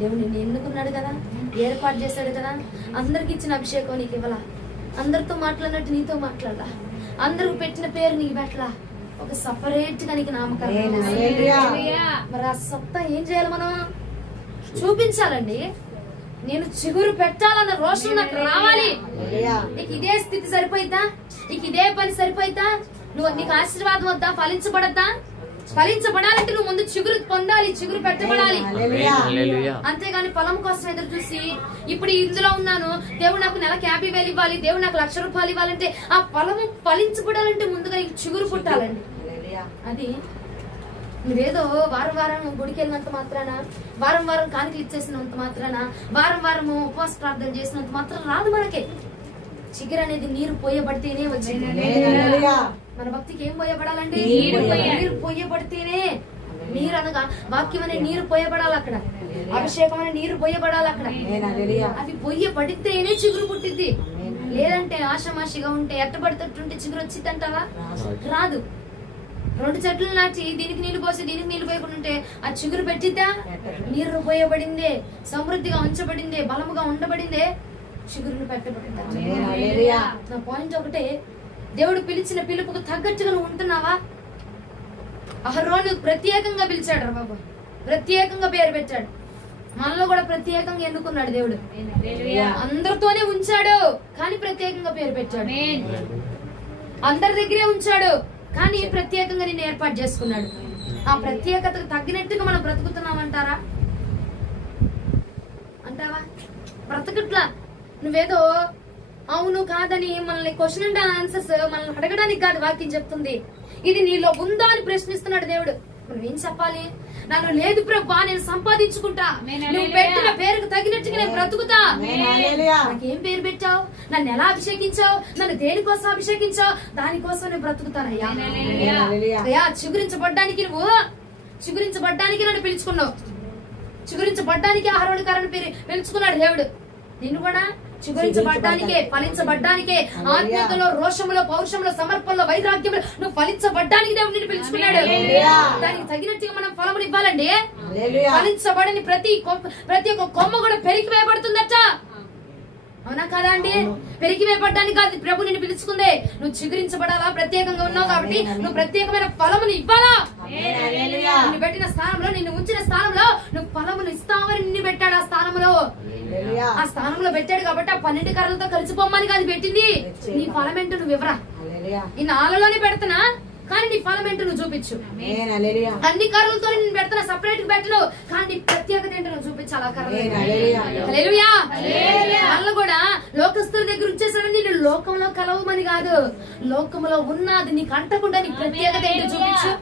దేవుడు నిన్ను ఎన్నుకున్నాడు కదా, ఏర్పాటు చేశాడు కదా, అందరికి ఇచ్చిన అభిషేకం నీకు ఇవ్వాలా, అందరితో మాట్లాడినట్టు నీతో మాట్లాడాలా, అందరికి పెట్టిన పేరు నీకు పెట్టలా, ఒక సపరేట్ గా నీకు నామకరణం. మరి ఆ సత్తా ఏం చేయాలి? మనం చూపించాలండి. నేను చిగురు పెట్టాలన్న రోషం నాకు రావాలి. నీకు ఇదే స్థితి సరిపోయిద్దా? నీకు ఇదే పని సరిపోయిద్దా? నీకు ఆశీర్వాదం వద్దా? ఫలించబడద్దా? ఫలించబడాలంటే నువ్వు ముందు చిగురు పొందాలి, చిగురు పెట్టబడాలి. అంతేగాని పొలం కోసం ఎదురు చూసి ఇప్పుడు ఇందులో ఉన్నాను, దేవుడు నాకు నెలకు 50,000 ఇవ్వాలి, దేవుడు నాకు 1,00,000 రూపాయలు ఇవ్వాలంటే ఆ పొలం ఫలించబడాలంటే ముందుగా నీకు చిగురు పుట్టాలండి. అది నువ్వేదో వారం వారం గుడికి వెళ్ళినంత మాత్రాన, వారం వారం కానుకలు ఇచ్చేసినంత మాత్రాన, వారం వారం ఉపవాస ప్రార్థన చేసినంత మాత్రం రాదు మనకి. చిగురు అనేది నీరు పోయబడితేనే వచ్చింది. మన భక్తికి ఏం పోయబడాలండి? నీరు పోయబడితేనే. నీరు అనగా వాక్యం అనే నీరు పోయబడాలి అక్కడ, అభిషేకం అనే నీరు పోయబడాలి అక్కడ. అవి పోయబడితేనే చిగురు పుట్టిద్ది. లేదంటే ఆషమాషిగా ఉంటే ఎట్టబడితేట్టుంటే చిగురు వచ్చిందంటావా? రాదు. 2 చెట్లు నాటి దీనికి నీళ్లు పోసి దీనికి నీళ్లు పోయకుండా ఉంటే ఆ చిగురు పెట్టిద్దా? నీరు పోయబడిందే, సమృద్ధిగా ఉంచబడిందే, బలముగా ఉండబడిందే, చిగురును పెట్టబడిందా? నా పాయింట్ ఒకటే, దేవుడు పిలిచిన పిలుపుకు తగ్గట్టుగా నువ్వు ఉంటున్నావా? అహరోను ప్రత్యేకంగా పిలిచాడు బాబు, ప్రత్యేకంగా పేరు పెట్టాడు. మనలో కూడా ప్రత్యేకంగా ఎన్నుకున్నాడు దేవుడు. అందరితోనే ఉంచాడు కానీ ప్రత్యేకంగా పేరు పెట్టాడు. అందరి దగ్గరే ఉంచాడు కానీ ప్రత్యేకంగా నిన్ను ఏర్పాటు చేసుకున్నాడు. ఆ ప్రత్యేకతకు తగ్గినట్టుగా మనం బ్రతుకుతున్నామంటారా? అంటావా? బ్రతకట్లా. నువ్వేదో అవును కాదని మనల్ని క్వశ్చన్ అండ్ ఆన్సర్స్ మనల్ని అడగడానికి కాదు వాక్యం చెప్తుంది. ఇది నీలో ఉందా అని ప్రశ్నిస్తున్నాడు దేవుడు. నువ్వేం చెప్పాలి? నన్ను లేదు ప్రభా, నేను సంపాదించుకుంటా, నువ్వు పెట్టిన పేరుకు తగినట్టుగా నేను బ్రతుకుతా. నాకేం పేరు పెట్టావు? నన్ను ఎలా అభిషేకించావు? నన్ను దేనికోసం అభిషేకించావు? దానికోసం నేను బ్రతుకుతానయ్యా. అయ్యా, చిగురించబడ్డానికి నన్ను పిలుచుకున్నావు. చిగురించబడ్డానికి అహరోను కర్రను పిలుచుకున్నాడు దేవుడు. నిన్ను కూడా చిగురించబడ్డానికే, ఫలించబడ్డానికే, ఆత్మీయతలో, రోషములో, పౌరుషంలో, సమర్పణలో, వైరాగ్యంలో నువ్వు ఫలించబడ్డానికి దేవుడు నిన్ను పిలుచుకున్నాడు. దానికి తగినట్టుగా మనం ఫలములు ఇవ్వాలండి. ఫలించబడని ప్రతి ఒక్క కొమ్మ కూడా పెరిగి వేయబడుతుందట. అవునా కదా అండి? పెరిగి వేయబడ్డానికి కాదు ప్రభు నిన్ను పిలుచుకుందే. నువ్వు చిగురించబడాలా, ప్రత్యేకంగా ఉన్నావు కాబట్టి నువ్వు ప్రత్యేకమైన ఫలమును ఇవ్వాలా. నిన్ను పెట్టిన స్థానంలో, నిన్ను ఉంచిన స్థానంలో నువ్వు ఫలమును ఇస్తావని నిన్ను పెట్టాడు. ఆ స్థానంలో పెట్టాడు కాబట్టి ఆ 12 కర్రలతో కలిసిపోమ్మని కాదు పెట్టింది. నీ ఫలం ఏంటో నువ్వు ఇవ్వరా. ఈ 4లోనే పెడతానా కానీ నీ ఫలం ఏంటో నువ్వు చూపించు. అన్ని కర్రలతో నేను పెడతాను, సపరేట్ గా పెట్టను కానీ నీ ప్రత్యేకత ఏంటో నువ్వు చూపించాలి. ఆ కర్రలు వాళ్ళు కూడా లోకస్తుల దగ్గర ఉంచేసారని నేను లోకంలో కలవమని కాదు, లోకంలో ఉన్నది నీకు అంటకుండా నీ ప్రత్యేకత ఏంటో చూపించు.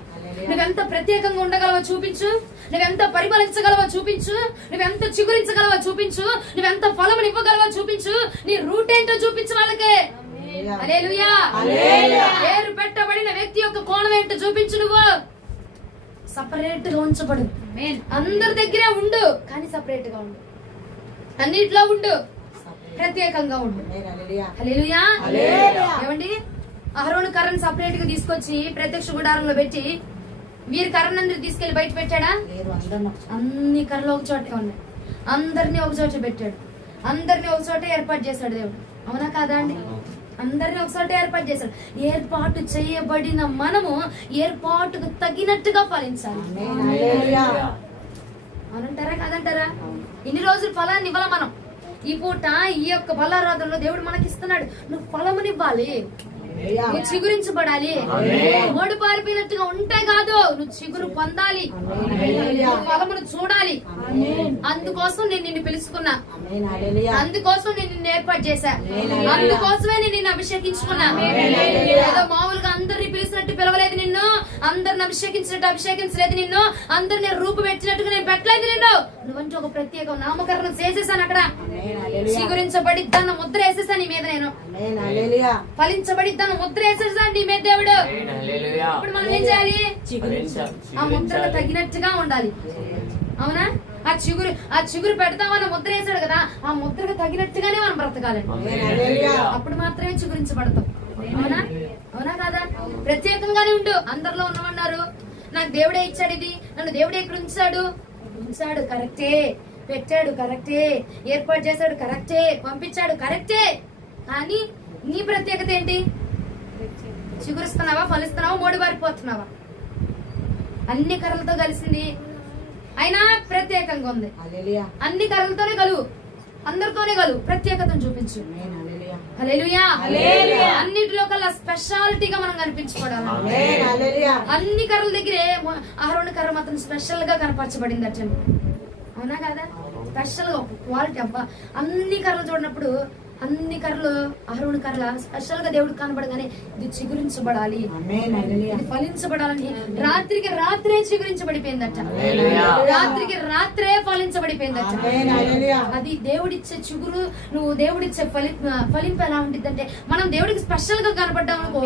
నువ్వెంత ప్రత్యేకంగా ఉండగలవో చూపించు, నువ్వెంత పరిపాలించగలవో చూపించు, నువ్వెంత చిగురించగలవో చూపించు, నువ్వెంత ఫలం ఇవ్వగలవో చూపించు, నీ రూట్ ఏంటో చూపించు వాళ్ళకే. హల్లెలూయా. పేరు పెట్టబడిన వ్యక్తి యొక్క కోణం ఏంటో చూపించు. నువ్వు సపరేట్ గా ఉంచబడు. అందరి దగ్గరే ఉండు కానీ సపరేట్ గా ఉండు. అన్నిట్లో ఉండు, ప్రత్యేకంగా ఉండు. హల్లెలూయా. ఏమండి, అహరోను కర్రను సపరేట్ గా తీసుకొచ్చి ప్రత్యక్ష గుడారంలో పెట్టి వీరి కర్రనందరూ తీసుకెళ్లి బయట పెట్టాడా? అన్ని కర్రలు ఒక చోటే ఉన్నాయి. అందరినీ ఒక చోట పెట్టాడు, అందరినీ ఒక చోట ఏర్పాటు చేశాడు దేవుడు. అవునా కాదా అండి? అందరినీ ఒక చోట ఏర్పాటు చేశాడు. ఏర్పాటు చేయబడిన మనము ఏర్పాటుకు తగినట్టుగా ఫలించాలి. అవునంటారా కాదంటారా? ఇన్ని రోజులు ఫలాన్ని ఇవ్వాల మనం. ఈ పూట ఈ యొక్క బలారాధనలో దేవుడు మనకి ఇస్తున్నాడు. నువ్వు ఫలమునివ్వాలి, నువ్వు చిగురించబడాలి. మోడు పారిపోయినట్టుగా ఉంటే కాదు, నువ్వు చిగురు పొందాలి, ఫలమును చూడాలి. అందుకోసం నేను నిన్ను పిలుచుకున్నా, అందుకోసం నేను నిన్ను ఏర్పాటు చేశా, అందుకోసమే నేను నిన్ను అభిషేకించుకున్నా. ఏదో మామూలుగా అందరిని పిలిచినట్టు పిలవలేదు నిన్ను, అందరిని అభిషేకించినట్టు అభిషేకించలేదు నిన్ను, అందరిని రూపు పెట్టినట్టుగా నేను పెట్టలేదు నిన్ను. నువ్వంటే ఒక ప్రత్యేక నామకరణం చేసేసాను. అక్కడ చిగురించబడిద్దాన్న ముద్ర వేసేసాను నీ మీద. నేను ఫలించబడిద్దాను ముద్ర వేసేసాను నీ మీద దేవుడు. ఇప్పుడు మనం ఏం చేయాలి? ఆ ముద్రకు తగినట్టుగా ఉండాలి. అవునా? ఆ చిగురు పెడతామని ముద్ర వేసాడు కదా, ఆ ముద్రకు తగినట్టుగానే మనం బ్రతకాలండి. అప్పుడు మాత్రమే చిగురించబడతాం. అవునా? అవునా కాదా? ప్రత్యేకంగానే ఉండు. అందరిలో ఉన్నవన్నారు నాకు దేవుడే ఇచ్చాడు, ఇది నన్ను దేవుడే ఎక్కడ ఉంచాడు? కరెక్టే, పెట్టాడు కరెక్టే, ఏర్పాటు చేశాడు కరెక్టే, పంపించాడు కరెక్టే. కానీ నీ ప్రత్యేకత ఏంటి? చిగురుస్తున్నావా, ఫలిస్తున్నావా, మోడి బారిపోతున్నావా? అన్ని కర్రలతో కలిసింది అయినా ప్రత్యేకంగా ఉంది. అన్ని కర్రలతోనే కలువు అందరితోనే కలువు, ప్రత్యేకతను చూపించు. హల్లెలూయా. అన్నిటిలో కల్లా స్పెషాలిటీగా మనం కనిపించుకోవడం. అన్ని కర్రల దగ్గరే అహరోను కర్ర మాత్రం స్పెషల్ గా కనపరచబడింది అట్లా. అవునా కదా? స్పెషల్ గా క్వాలిటీ. అబ్బా, అన్ని కర్రలు చూడనప్పుడు అన్ని కర్రలు అహరోను కర్రల స్పెషల్ గా దేవుడికి కనబడగానే ఇది చిగురించబడాలి, ఇది ఫలించబడాలని రాత్రికి రాత్రే చిగురించబడిపోయిందట. రాత్రికి రాత్రే ఫలించబడిపోయిందట. అది దేవుడిచ్చే చిగురు. నువ్వు దేవుడిచ్చే ఫలింపు ఎలా ఉంటుంది అంటే, మనం దేవుడికి స్పెషల్ గా కనపడ్డాం అనుకో,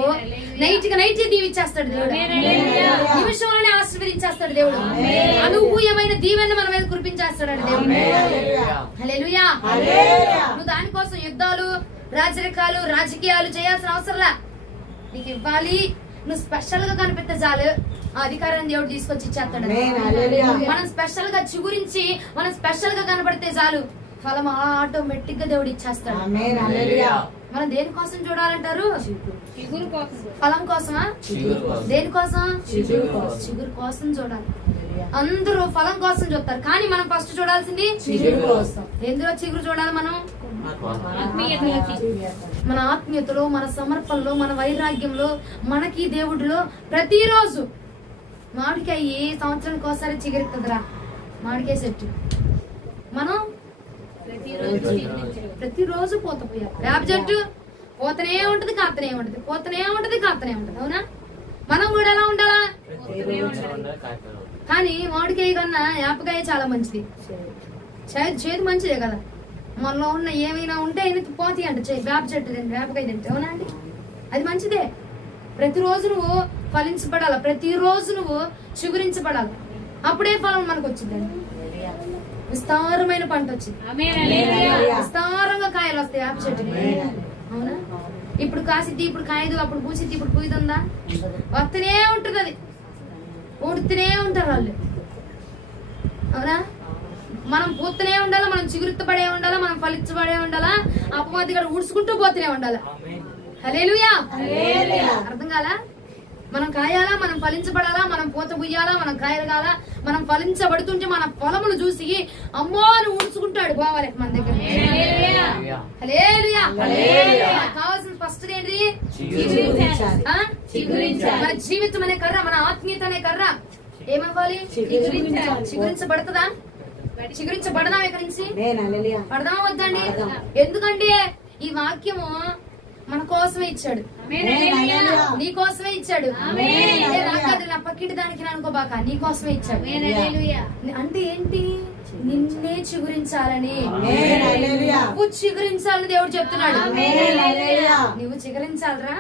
నైట్ కి నైట్ దీవిచ్చేస్తాడు దేవుడు. నిమిషంలోనే ఆశీర్వదించేస్తాడు దేవుడు. అనూహ్యమైన దీవెన మన మీద కురిపించేస్తాడు దేవుడు. హల్లెలూయా. నువ్వు దానికోసం యుద్ధాలు, రాజరికాలు, రాజకీయాలు చేయాల్సిన అవసరంలా. నీకు ఇవ్వాలి, నువ్వు స్పెషల్ గా కనిపిస్తే చాలు, ఆ అధికారాన్ని దేవుడు తీసుకొచ్చి ఇచ్చేస్తాడు. మనం స్పెషల్ గా చిగురించి మనం స్పెషల్ గా కనపడితే చాలు, ఫలం ఆటోమేటిక్ గా దేవుడు ఇచ్చేస్తాడు. మనం దేనికోసం చూడాలంటారు? ఫలం కోసమా? దేనికోసం? చిగురు కోసం చూడాలి. అందరూ ఫలం కోసం చూస్తారు, కానీ మనం ఫస్ట్ చూడాల్సింది చిగురు కోసం. ఎందులో చిగురు చూడాలి? మనం మన ఆత్మీయతలో, మన సమర్పణలో, మన వైరాగ్యంలో, మనకి దేవుడిలో. ప్రతిరోజు మామిడికాయ సంవత్సరానికి ఒకసారి చిగురుతుందిరా మామిడికాయ చెట్టు. మనం ప్రతిరోజు పూత పోయాలి. వేప చెట్టు పోతనే ఉంటది, కాతనే ఉంటది, పోతనే ఉంటది, కాతనే ఉంటది. అవునా? మనం కూడా ఎలా ఉండాలా? కానీ మామిడికాయ కన్నా వేపకాయ చాలా మంచిది. చేదు మంచిదే కదా. మనలో ఉన్న ఏమైనా ఉంటే ఆయనకి పోతాయి అంట. వేప చెట్టు తింటే, వేపకాయ తింటే. అవునా అండి? అది మంచిదే. ప్రతిరోజు నువ్వు ఫలించబడాలి, ప్రతిరోజు నువ్వు చిగురించబడాలి. అప్పుడే ఫలం మనకు వచ్చిందండి. విస్తారమైన పంట వచ్చింది, విస్తారంగా కాయలు వస్తాయి వేప చెట్టుకి. అవునా? ఇప్పుడు కాసిద్ది, ఇప్పుడు కాయదు, అప్పుడు పూసిద్ది, ఇప్పుడు పూయితుందా? వస్తూనే ఉంటది. అది ఊడుతూనే ఉంటారు వాళ్ళు. అవునా? మనం పూస్తూనే ఉండాలా, మనం చిగురుతపడే ఉండాలా, మనం ఫలించబడే ఉండాలా, అపవాది కూడా ఊడ్చుకుంటూ పోతూనే ఉండాలా. హల్లెలూయా. అర్థం కాలా? మనం కాయాలా, మనం ఫలించబడాలా, మనం పూత పుయ్యాలా, మనం కాయలు కాలా. మనం ఫలించబడుతుంటే మన పొలములు చూసి అమ్మో అని ఊడ్చుకుంటాడు పోవాలి మన దగ్గర. హల్లెలూయా. కావాల్సిన ఫస్ట్ ఏంటి? మన జీవితం అనే కర్ర, మన ఆత్మీయత అనే కర్ర ఏమవ్వాలి? చిగురించబడుతుందా? చిగురించబడదా? ఎక్కడి నుంచి పడదామా వద్దండి? ఎందుకంటే ఈ వాక్యము మన కోసమే ఇచ్చాడు, నీ కోసమే ఇచ్చాడు. నా పక్కింటి దానికి అనుకోబాక, నీ కోసమే ఇచ్చాడు. అంటే ఏంటి? నిన్నే చిగురించాలని, నువ్వు చిగురించాలని దేవుడు చెప్తున్నాడు. నువ్వు చిగురించాలరా,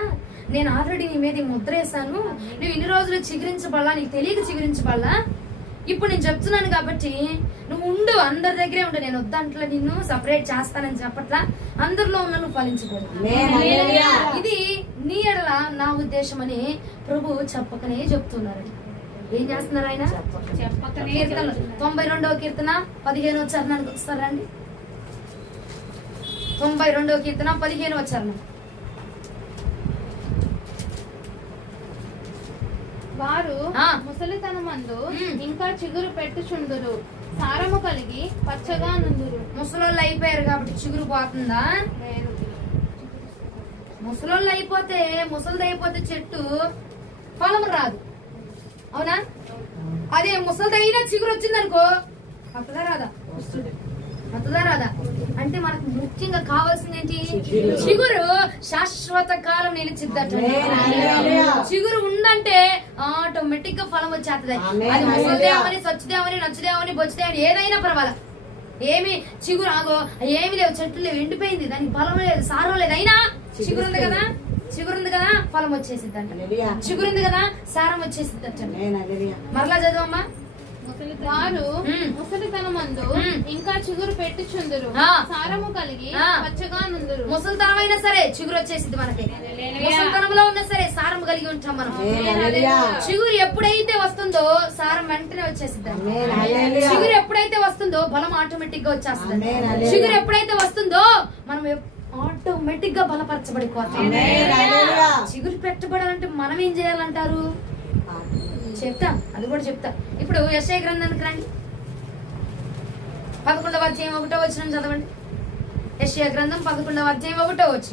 నేను ఆల్రెడీ నీ మీద ముద్ర వేసాను, నువ్వు ఇన్ని రోజులు చిగురించబడాలా, నీకు తెలియక చిగురించబడాలా. ఇప్పుడు నేను చెప్తున్నాను కాబట్టి నువ్వు ఉండు, అందరి దగ్గరే ఉండు. నేను వద్దంట్లా, నిన్ను సపరేట్ చేస్తానని చెప్పట్లా, అందరిలో ఉన్న నువ్వు ఫలించకూడదు. ఇది నీ ఎడల నా ఉద్దేశం అని ప్రభు చెప్పకనే చెప్తున్నారు. ఏం చేస్తున్నారు ఆయన? కీర్తన 92వ కీర్తన 15వ చరణానికి వస్తారండి. 92వ కీర్తన 15వ చరణం. వారు ముసలితనమందు ఇంకా చిగురు పెట్టుచుందురు, సారము కలిగి పచ్చగా నుందురు. ముసలోళ్ళు అయిపోయారు కాబట్టి చిగురు పోతుందా? ముసలోళ్ళు అయిపోతే, ముసలిది అయిపోతే చెట్టు ఫలం రాదు. అవునా? అదే ముసలిదైనా చిగురు వచ్చిందనుకో, అప్పుదా రాదా? అత్తదా రాదా? అంటే మనకు ముఖ్యంగా కావాల్సింది ఏంటి? చిగురు శాశ్వత కాలం నిలిచిద్దట. చిగురు ఉందంటే ఆటోమేటిక్ గా ఫలం వచ్చేస్తుంది. అది ముసలిదేమని, సచ్చుదేమని, నచ్చుదేమని, బొచ్చుదేమని ఏదైనా పర్వాలా. ఏమి చిగురు ఆగో ఏమి లేవు, చెట్లు లేవు, ఎండిపోయింది, దానికి ఫలం లేదు, సారం లేదు, అయినా చిగురుంది కదా, చిగురుంది కదా, ఫలం వచ్చేసిద్దంట. చిగురుంది కదా, సారం వచ్చేసిద్దట. మరలా చదవమ్మా. వారు ముసలితనమందు ఇంకా చిగురు పెట్టుచుందురు, సారము కలిగి పచ్చగా నుందురు. ముసలితనమైనా సరే చిగురు వచ్చేసింది మనకి. ముసలితనంలో ఉన్నా సరే సారం కలిగి ఉంటాం మనం. చిగురు ఎప్పుడైతే వస్తుందో సారం వెంటనే వచ్చేసిద్దాం. చిగురు ఎప్పుడైతే వస్తుందో బలం ఆటోమేటిక్ గా వచ్చేస్తుంది. చిగురు ఎప్పుడైతే వస్తుందో మనం ఆటోమేటిక్ గా బలపరచబడిపోతాం. చిగురు పెట్టబడాలంటే మనం ఏం చేయాలంటారు? చెప్తా, అది కూడా చెప్తా. ఇప్పుడు యెషయా గ్రంథానికి రండి, 11వ అధ్యాయం 1వ వచనం చదవండి. యెషయా గ్రంథం 11:1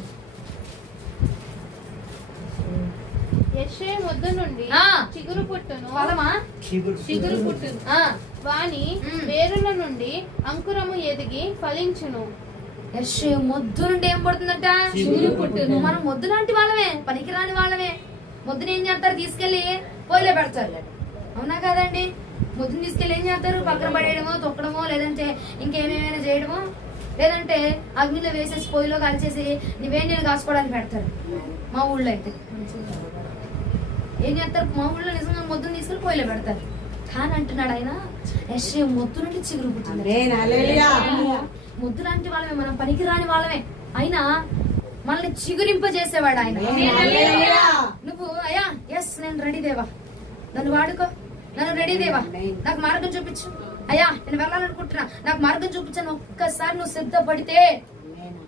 యెషయా మొద్ద నుండి చిగురు పుట్టును. ఫలమా? చిగురు పుట్టును. వాని వేరుల నుండి అంకురము ఎదిగి ఫలించును. యెషయా మొద్దు నుండి ఏం పడుతుందట? చిగురు పుట్టును. మనం మొద్దు లాంటి వాళ్ళమే, పనికిరాని వాళ్ళమే. మొద్దుని ఏం చేస్తారు? తీసుకెళ్లి పొయ్యిలో పెడతారు. అవునా కాదండి? మొద్దుని తీసుకెళ్లి ఏం చేస్తారు? పక్కన పడేయడమో, తొక్కడమో, లేదంటే ఇంకేమేమైనా చేయడమో, లేదంటే అగ్నిలో వేసేసి పొయ్యిలో కలిసేసి వేడి నీళ్ళు కాసుకోవడానికి పెడతారు. మా ఊళ్ళో అయితే ఏం చేస్తారు? మా ఊళ్ళో నిజంగా మొద్దుని తీసుకెళ్లి పొయ్యిలో పెడతారు. కానీ అంటున్నాడు ఆయన, యెషయా మొద్దు నుండి చిగురు పుట్టింది. మొద్దు లాంటి వాళ్ళమే, మనం పనికిరాని వాళ్ళమే. అయినా మనల్ని చిగురింపజేసేవాడు ఆయన. నువ్వు అయ్యా ఎస్ నేను రెడీ దేవా, నన్ను వాడుకో, నన్ను రెడీ దేవా, నాకు మార్గం చూపించు, అయ్యా నేను వెళ్ళాలనుకుంటున్నా, నాకు మార్గం చూపించాను. ఒక్కసారి నువ్వు సిద్ధపడితే,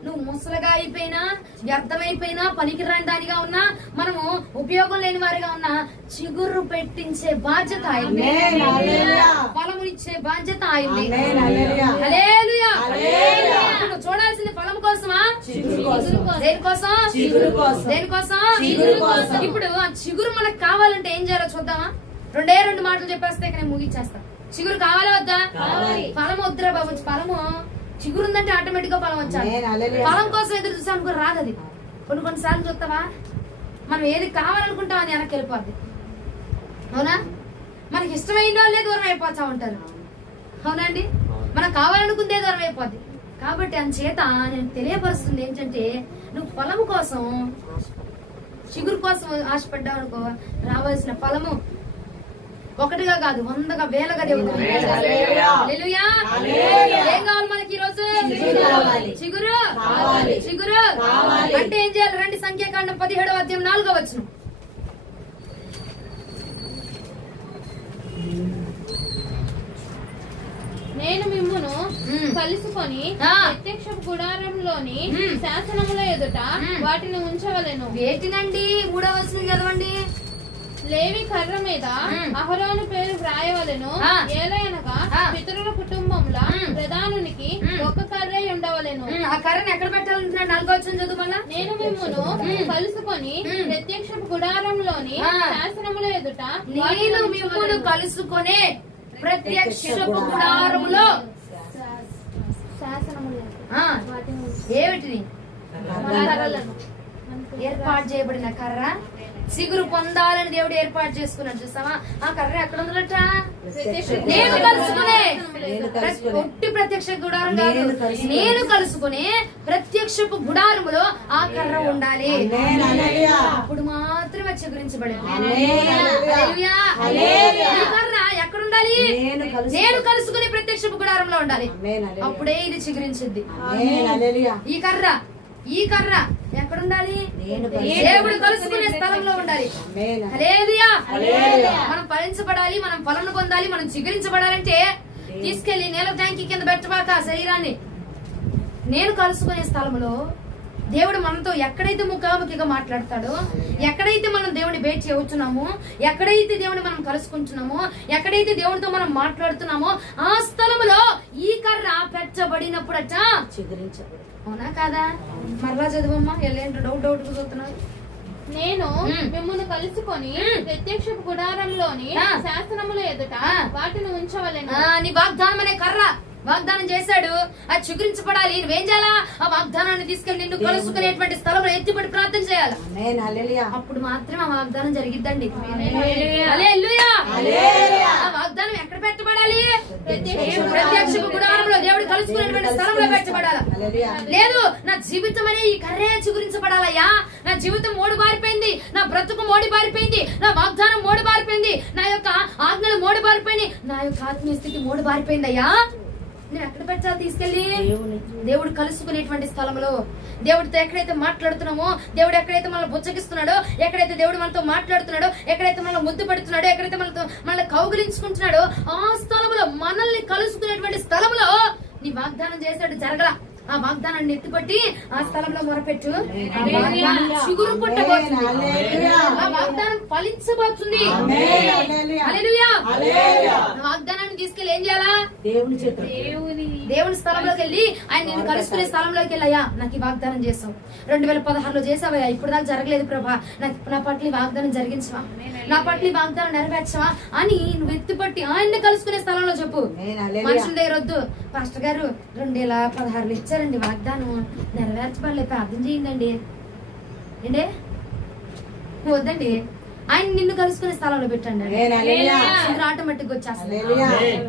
నువ్వు ముసలుగా అయిపోయినా, వ్యర్థమైపోయినా, పనికిరాని దానిగా ఉన్నా, మనము ఉపయోగం లేని వారిగా ఉన్నా, చిగురు పెట్టించే బాధ్యత అయింది, ఫలమునిచ్చే బాధ్యత అయింది. హల్లెలూయా. నువ్వు చూడాల్సింది ఫలం కోసమా? దేనికోసం? దేనికోసం? ఇప్పుడు ఆ చిగురు మనకు కావాలంటే ఏం చేయాలో చూద్దామా? 2 మాటలు చెప్పేస్తే నేను ముగించేస్తా. చిగురు కావాలా వద్దా? ఫలం వద్దురా బాబు. ఫలము చిగురు ఉందంటే ఆటోమేటిక్ గా ఫలం వచ్చాలి. ఫలం కోసం ఎదురు చూసా అనుకో రాదు. అది కొన్నిసార్లు చూస్తావా, మనం ఏది కావాలనుకుంటాం అది వెనక్కి వెళ్ళిపోద్ది. అవునా? మనకి ఇష్టమైన వాళ్ళే దూరం అయిపోతా ఉంటారు. అవునండి? మనకు కావాలనుకుందే దూరం అయిపోద్ది. కాబట్టి అందుచేత నేను తెలియపరుస్తుంది ఏంటంటే, నువ్వు ఫలము కోసం, చిగురు కోసం ఆశపడ్డావు అనుకో, రావాల్సిన ఫలము ఒకటిగా కాదు, 100గా 1000గా దేవుడు. హల్లెలూయా. ఏం కావాలి మనకి ఈ రోజు? చిగురు. చిగురు అంటే ఏం చేయాలి? రండి, సంఖ్యాకాండం 17:4 నేను మిమ్మును కలుసుకొని ప్రత్యక్షపు గుడారంలోని శాసనముల ఎదుట వాటిని ఉంచవలెను. వేటినండి? 3వ వచనం చదవండి. లేవి కర్ర మీద అహరోను పేరు వ్రాయవలెను. ఏలయనగా పితరుల కుటుంబంలో ప్రధానునికి ఒక కర్రే ఉండవలెను. ఆ కర్రను ఎక్కడ పెట్టాలంటున్నాడు? 4వ వచనం చదువుమన్నా. నేను మిమ్మును కలుసుకొని ప్రత్యక్షపు గుడారంలోని శాసనముల ఎదుట, నేను మిమ్మును కలుసుకొనే ప్రత్యక్షపు గుడారములో ఏమిటిని? ఏర్పాటు చేయబడిన కర్ర, చిగురు పొందాలని దేవుడు ఏర్పాటు చేసుకున్నాడు. చూసావా? ఆ కర్ర ఎక్కడ ఉందట? నేను కలుసుకునే ఒట్టి ప్రత్యక్ష గుడారం కాదు, నేను కలుసుకునే ప్రత్యక్షపు గుడారములో ఆ కర్ర ఉండాలి. అప్పుడు మాత్రమే చిగురించబడింది. ఈ కర్ర ఎక్కడ ఉండాలి? నేను కలుసుకునే ప్రత్యక్షపు గుడారంలో ఉండాలి. అప్పుడే ఇది చిగురించింది. ఈ కర్ర ఎక్కడుండాలి? దేవుడు కలుసుకునే స్థలంలో ఉండాలి. హల్లెలూయా. మనం ఫలించబడాలి, మనం ఫలం పొందాలి, మనం చిగురించబడాలంటే తీసుకెళ్లి నీళ్ళ ట్యాంకీ కింద పెట్టబాక శరీరాన్ని. నేను కలుసుకునే స్థలంలో దేవుడు మనతో ఎక్కడైతే ముఖాముఖిగా మాట్లాడతాడో, ఎక్కడైతే మనం దేవుని భేటీ అవుతున్నామో, ఎక్కడైతే దేవుని మనం కలుసుకుంటున్నామో, ఎక్కడైతే దేవుడితో మనం మాట్లాడుతున్నామో, ఆ స్థలంలో ఈ కర్ర పెట్టబడినప్పుడట చిగురించబడి. అవునా కాదా? మరలా చదువమ్మా. ఏంటో డౌట్ చూస్తున్నారు. నేను మిమ్మును కలుసుకొని ప్రత్యక్షపు గుడారంలోని శాసనముల ఎదుట వాటిని ఉంచవలెను. నీ వాగ్దానం అనే కర్ర వాగ్దానం చేశాడు, అది చిగురించబడాలి. నువ్వేం చేయాలా? ఆ వాగ్దానాన్ని తీసుకెళ్లి నిన్ను కలుసుకునేటువంటి స్థలంలో ఎత్తిపడి ప్రార్థన చేయాలి. అప్పుడు మాత్రమే ఆ వాగ్దానం జరిగిద్దండి. ఆ వాగ్దానం ఎక్కడ పెట్టబడాలి? ప్రత్యక్ష గుడారంలో దేవుడు కలుసుకునేటువంటి స్థలంలో పెట్టబడాలి. లేదు, నా జీవితం అనే ఈ కర్రే చిగురించబడాలయ్యా. నా జీవితం మోడు బారిపోయింది, నా బ్రతుకు మోడి బారిపోయింది, నా వాగ్దానం మోడు బారిపోయింది, నా యొక్క ఆజ్ఞలు మోడు బారిపోయింది, నా యొక్క ఆత్మీయ స్థితి మోడు బారిపోయిందయ్యా. నేను ఎక్కడ పెట్టాలి? తీసుకెళ్లి దేవుడు కలుసుకునేటువంటి స్థలంలో, దేవుడితో ఎక్కడైతే మాట్లాడుతున్నామో, దేవుడు ఎక్కడైతే మనల్ని బుచ్చగిస్తున్నాడో, ఎక్కడైతే దేవుడు మనతో మాట్లాడుతున్నాడో, ఎక్కడైతే మనల్ని ముద్దు పెడుతున్నాడో, ఎక్కడైతే మనల్ని కౌగిలించుకుంటున్నాడో, ఆ స్థలంలో, మనల్ని కలుసుకునేటువంటి స్థలంలో నీ వాగ్దానం చేశాడు, జరగల. ఆ వాగ్దానాన్ని ఎత్తిపట్టి ఆ స్థలంలో మొరపెట్టు. చిగురు పుట్టబోతుంది. ఆ వాగ్దానం వాగ్దానం ఫలించబోతుంది. వాగ్దానాన్ని తీసుకెళ్ళి ఏం చేయాలా? దేవుని స్థలంలోకి వెళ్ళి ఆయన నేను కలుసుకునే స్థలంలోకి వెళ్ళాయా నాకు ఈ వాగ్దానం చేసావు, 2016లో చేసావయ్యా, ఇప్పుడు దాకా జరగలేదు ప్రభా, నా పట్ల వాగ్దానం జరిగించవా, నా పట్ల వాగ్దానం నెరవేర్చవా అని నువ్వు ఎత్తుపట్టి ఆయన్ని కలుసుకునే స్థలంలో చెప్పు. మనుషుల దగ్గర వద్దు, పాస్టర్ గారు 2016లో ఇచ్చారండి వాగ్దానం నెరవేర్చబడలేదు, ప్రార్థన చేయండి ఏంటే వద్దండి, ఆయన నిన్ను కలుసుకునే స్థలంలో పెట్టండి. ఆటోమేటిక్ వచ్చేస్తుంది.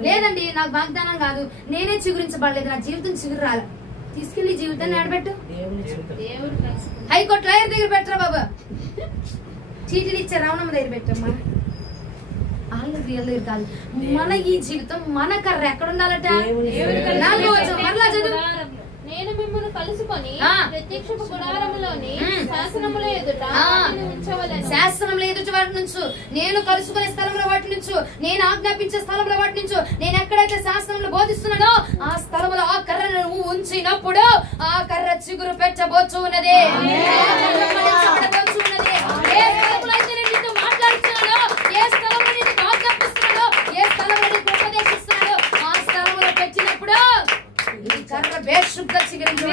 లేదండి నాకు వాగ్దానం కాదు, నేనే చిగురించబడలేదు, నా జీవితం చిగురు రాలే, తీసుకెళ్లి జీవితాన్ని ఆడబెట్టు. హైకోర్టు లాయర్ దగ్గర పెట్టరా బాబా, చీటీలు ఇచ్చే రావణమ్మ దగ్గర పెట్టమ్మా. వాళ్ళ రియల్ దగ్గర కాదు, మన ఈ జీవితం మన కర్ర ఎక్కడ ఉండాలట? మరలా చదువు. నేను మిమ్మల్ని కలుసుకొని ప్రత్యక్షపు గుడారములోని శాసనముల ఎదుట ఉంచవలెను. శాసనంలో ఎదుటి వాటి నుంచి, నేను కలుసుకునే స్థలంలో వాటి నుంచి, నేను ఆజ్ఞాపించే స్థలంలో వాటి నుంచి, నేను ఎక్కడైతే శాసనంలో బోధిస్తున్నానో ఆ స్థలంలో ఆ కర్రను నువ్వు ఉంచినప్పుడు ఆ కర్ర చిగురు పెట్టబోచు ఉన్నది. ఏ స్థలంలో అయితే నేను నీతో మాట్లాడుతున్నానో, ఏ స్థలంలో నీకు ఆజ్ఞాపిస్తున్నానో, ఏ స్థలంలో నీకు ఉపదేశిస్తున్నానో ఆ స్థలంలో పెట్టినప్పుడు కర్ర బేశుద్ధ చిగురించు.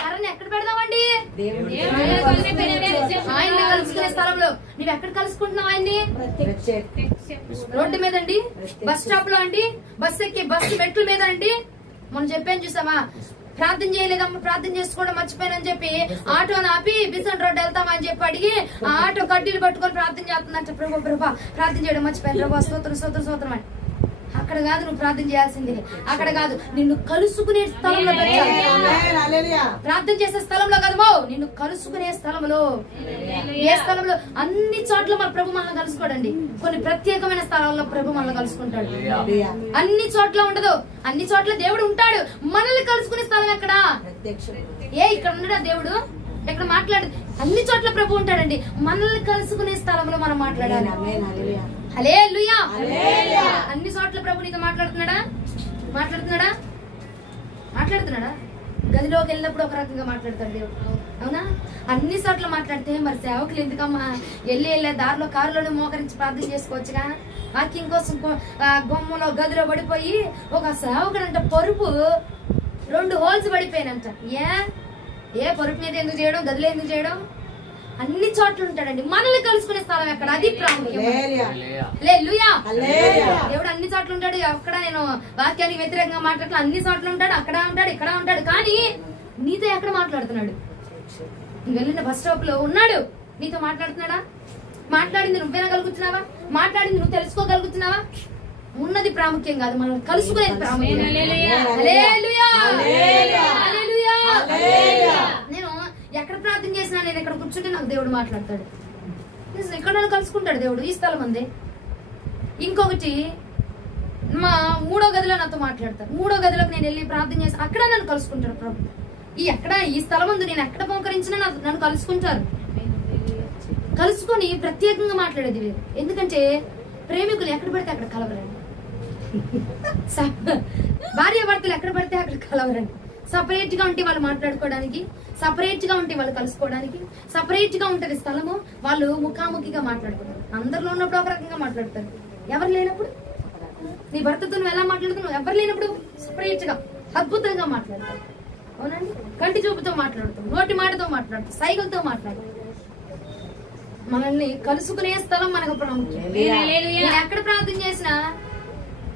కర్రని ఎక్కడ పెడదామండి? ఆయన్ని కలుసుకునే స్థలంలో. నువ్వు ఎక్కడ కలుసుకుంటున్నావు ఆయన్ని? రోడ్డు మీద అండి, బస్ స్టాప్ లో అండి, బస్ ఎక్కి బస్సు మెట్ల మీద అండి. మనం చెప్పాను చూసామా, ప్రార్థన చేయలేదమ్మా, ప్రార్థన చేసుకోవడం మర్చిపోయానని చెప్పి ఆటోని ఆపి బిసన్ రోడ్డు వెళ్తామా అని చెప్పి అడిగి ఆ ఆటో కడ్డీలు పట్టుకొని ప్రార్థన చేస్తుందంట. ప్రభా ప్రభా ప్రార్థన చేయడం మర్చిపోయాను ప్రభా, స్తోత్రం స్తోత్రం స్తోత్రం అని. అక్కడ కాదు నువ్వు ప్రార్థన చేయాల్సింది, అక్కడ కాదు నిన్ను కలుసుకునే స్థలంలో పెట్టాలి. ప్రార్థన చేసే స్థలంలో కాదు, నిన్ను కలుసుకునే స్థలంలో. ఏ స్థలంలో? అన్ని చోట్ల మన ప్రభు మనల్ని కలుసుకోడండి, కొన్ని ప్రత్యేకమైన స్థలాల్లో ప్రభు మనల్ని కలుసుకుంటాడు. అన్ని చోట్ల ఉండదు, అన్ని చోట్ల దేవుడు ఉంటాడు. మనల్ని కలుసుకునే స్థలం ఎక్కడ? ఇక్కడ ఉన్నాడా దేవుడు? ఎక్కడ మాట్లాడు? అన్ని చోట్ల ప్రభు ఉంటాడండి. మనల్ని కలుసుకునే స్థలంలో మనం మాట్లాడాలి. హల్లెలూయా. అన్ని చోట్ల ప్రభు నీతో మాట్లాడుతున్నాడా? మాట్లాడుతున్నాడా? మాట్లాడుతున్నాడా? గదిలోకి వెళ్ళినప్పుడు ఒక రకంగా మాట్లాడతాడు దేవుడు, అవునా? అన్ని చోట్ల మాట్లాడితే మరి సేవకులు ఎందుకమ్మా వెళ్ళే దారిలో కారులోనే మోకరించి ప్రార్థన చేసుకోవచ్చుగా? వాక్యం కోసం గొమ్మలో గదిలో పడిపోయి ఒక సేవకుడు అంట పరుపు 2 హోల్స్ పడిపోయినంట. ఏ పరుపు మీద ఎందుకు చేయడం, గదిలో ఎందుకు చేయడం? అన్ని చోట్ల ఉంటాడండి. మనల్ని కలుసుకునే స్థలం ఎక్కడ? అది ప్రాముఖ్యం. హల్లెలూయా. దేవుడు అన్ని చోట్ల ఉంటాడు. అక్కడ నేను వాక్యానికి వ్యతిరేకంగా మాట్లాడలే, అన్ని చోట్ల ఉంటాడు, అక్కడ ఉంటాడు, ఇక్కడ ఉంటాడు. కానీ నీతో ఎక్కడ మాట్లాడుతున్నాడు? నువ్వు వెళ్ళిన బస్ స్టాప్ లో ఉన్నాడు, నీతో మాట్లాడుతున్నాడా? మాట్లాడింది నువ్వు వినగలుగుతున్నావా? మాట్లాడింది నువ్వు తెలుసుకోగలుగుతున్నావా? ఉన్నది ప్రాముఖ్యం కాదు, మనం కలుసుకునేది ప్రాముఖ్యం. నేను ఎక్కడ ప్రార్థన చేసినా, నేను ఎక్కడ కూర్చుంటే నాకు దేవుడు మాట్లాడతాడు. ఇక్కడ నన్ను కలుసుకుంటాడు దేవుడు, ఈ స్థలం అందే. ఇంకొకటి మా 3వ గదిలో నాతో మాట్లాడతారు. 3వ గదిలోకి నేను వెళ్ళి ప్రార్థన చేసి అక్కడ నన్ను కలుసుకుంటాడు ప్రభు. ఈ స్థలం ఉంది, నేను ఎక్కడ పోకరించినా నన్ను కలుసుకుంటారు. కలుసుకొని ప్రత్యేకంగా మాట్లాడేది వేరు. ఎందుకంటే ప్రేమికులు ఎక్కడ పడితే అక్కడ కలవరండి, భార్య భర్తలు ఎక్కడ పడితే అక్కడ కలవరండి. సపరేట్ గా ఉంటే వాళ్ళు మాట్లాడుకోవడానికి, సపరేట్ గా ఉంటే వాళ్ళు కలుసుకోవడానికి, సపరేట్ గా ఉంటది స్థలము. వాళ్ళు ముఖాముఖిగా మాట్లాడుకుంటారు. అందరిలో ఉన్నప్పుడు ఒక రకంగా మాట్లాడతారు, ఎవరు లేనప్పుడు నీ భర్తతో నువ్వు ఎలా మాట్లాడుతున్నావు? ఎవరు లేనప్పుడు సపరేట్ గా అద్భుతంగా మాట్లాడతారు. అవునండి, కంటి చూపుతో మాట్లాడుతాం, నోటి మాటతో మాట్లాడతాం, సైకిల్తో మాట్లాడతాం. మనల్ని కలుసుకునే స్థలం మనకు ప్రాముఖ్యం. నేను ఎక్కడ ప్రార్థన చేసినా,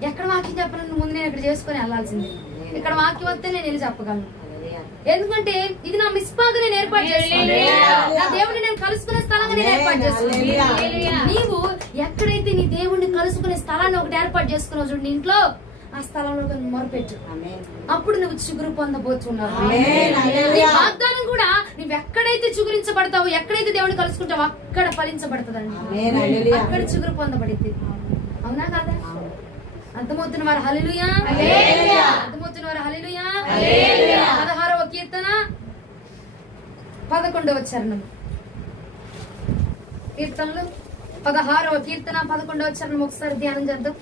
ఎక్కడ వాక్యం చెప్పాలని ముందు నేను ఇక్కడ చేసుకుని వెళ్లాల్సిందే. ఇక్కడ వాక్యం వస్తే నేను వెళ్ళి చెప్పగలను. ఎందుకంటే ఇది నా మిస్పాగా నేను ఏర్పాటు చేసుకున్నాను. నా దేవుడిని నేను కలుసుకునే స్థలంగా నేను ఏర్పాటు చేసుకున్నాను. నీవు ఎక్కడైతే నీ దేవుడిని కలుసుకునే స్థలాన్ని ఒకటి ఏర్పాటు చేసుకున్నావు చూడండి, ఇంట్లో ఆ స్థలంలో మొరపెట్టు. అప్పుడు నువ్వు చిగురు పొందబోతున్నావు. వాగ్దానం కూడా నువ్వు ఎక్కడైతే చిగురించబడతావు, ఎక్కడైతే దేవుడిని కలుసుకుంటావు అక్కడ ఫలించబడుతుందండి, అక్కడ చిగురు పొందబడింది. అవునా కాదా? అర్థమవుతున్న వారు హల్లెలూయా, అర్థమవుతున్న వారు హల్లెలూయా. 16వ కీర్తన 11వ చరణం. కీర్తనలు 16వ కీర్తన 11వ చరణం ఒకసారి ధ్యానం చేద్దాం.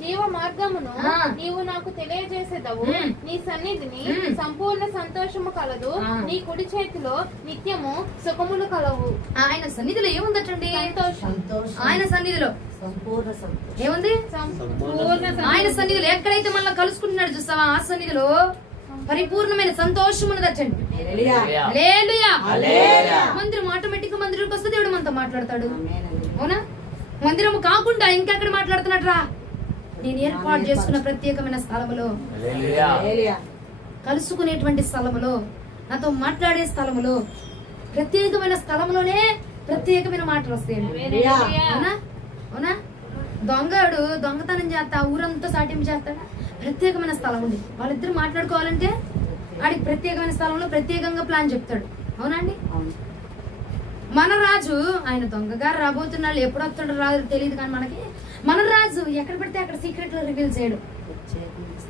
జీవ మార్గమును ఆ. నీవు నాకు తెలియజేసేదవు. ఉమ్. నీ సన్నిధిని ఉమ్. సంపూర్ణ సంతోషము కలదు. ఆ. నీ కుడి చేతిలో నిత్యము సుఖములు కలవు. ఆయన సన్నిధిలో ఏముందటండి? సంతోషం. ఆయన సన్నిధిలో సంపూర్ణ సంతోషం. ఏముంది? సంపూర్ణ ఆయన సన్నిధిలో ఎక్కడైతే మళ్ళీ కలుసుకుంటున్నాడు చూస్తావా, ఆ సన్నిధిలో పరిపూర్ణమైన సంతోషం ఉన్నదటండి. హల్లెలూయా. హల్లెలూయా. హల్లెలూయా. మందిరం ఆటోమేటిక్ గా మందిరంకి వస్తే దేవుడు మనతో మాట్లాడతాడు. ఆమేన్. హల్లెలూయా. అవునా? మందిరం కాకుండా ఇంకెక్కడ మాట్లాడుతున్నట్రా? నేను ఏర్పాటు చేసుకున్న ప్రత్యేకమైన స్థలములో, హల్లెలూయా. కలుసుకునేటువంటి స్థలములో, నాతో మాట్లాడే స్థలములో, ప్రత్యేకమైన స్థలములోనే ప్రత్యేకమైన మాటలు వస్తాయండి. హల్లెలూయా. అవునా? అవునా? దొంగడు దొంగతనం చేస్తా ఊరంతా సాటింపు చేస్తాడా? ప్రత్యేకమైన స్థలం ఉంది. వాళ్ళిద్దరు మాట్లాడుకోవాలంటే ఆడికి ప్రత్యేకమైన స్థలంలో ప్రత్యేకంగా ప్లాన్ చెప్తాడు. అవునండి? అవును. మన రాజు ఆయన దొంగగారు రాబోతున్నాడు, ఎప్పుడు వస్తాడో రాదు తెలియదు, కానీ మనకి మన రాజు ఎక్కడ పడితే అక్కడ సీక్రెట్ లో రివీల్ చేయడు.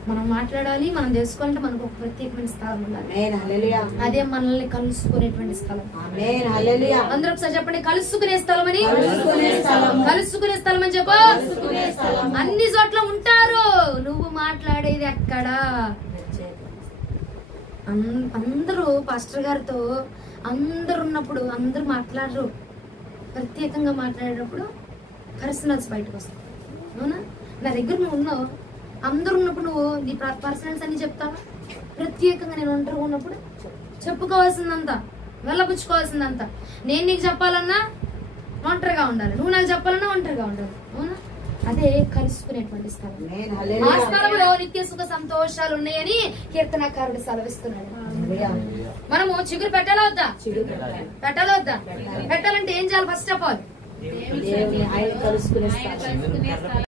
మనం మాట్లాడాలి, మనం తెలుసుకోవాలంటే మనకు ఒక ప్రత్యేకమైన స్థలం ఉండాలి. ఆమేన్. హల్లెలూయా. అదే మనల్ని కలుసుకునేటువంటి స్థలం. ఆమేన్. హల్లెలూయా. అందరూ ఒకసారి చెప్పండి, కలుసుకునే స్థలం అని. కలుసుకునే స్థలం. కలుసుకునే స్థలం అని చెప్పు. కలుసుకునే స్థలం. అన్ని చోట్ల ఉంటారు. నువ్వు మాట్లాడేది ఎక్కడ? అందరూ పాస్టర్ గారితో అందరు ఉన్నప్పుడు అందరూ మాట్లాడరు. ప్రత్యేకంగా మాట్లాడేటప్పుడు పర్సనల్స్ బయటకు వస్తాయి. అవునా? నా దగ్గర నువ్వు ఉన్నావు, అందరు ఉన్నప్పుడు నువ్వు నీ పర్సనల్స్ అన్ని చెప్తావా? ప్రత్యేకంగా నేను ఒంటరిగా ఉన్నప్పుడు చెప్పుకోవాల్సిందంతా, వెళ్ళబుచ్చుకోవాల్సిందంతా. నేను నీకు చెప్పాలన్నా ఒంటరిగా ఉండాలి, నువ్వు నాకు చెప్పాలన్నా ఒంటరిగా ఉండాలి. అవునా? అదే కలుసుకునేటువంటి స్థలం. ఆమేన్. ఆ హల్లెలూయా. స్థలంలో నిత్య సుఖ సంతోషాలు ఉన్నాయని కీర్తనకారుడు సెలవిస్తున్నాడు. హల్లెలూయా. మనము చిగురు పెట్టాలా వద్దా? చిగురు పెట్టాలి. పెట్టాలా వద్దా? పెట్టాలంటే ఏం చేయాలి? ఫస్ట్ ఆఫ్ ఆల్ దేవుని ఆయన కలుసుకునే స్థలం.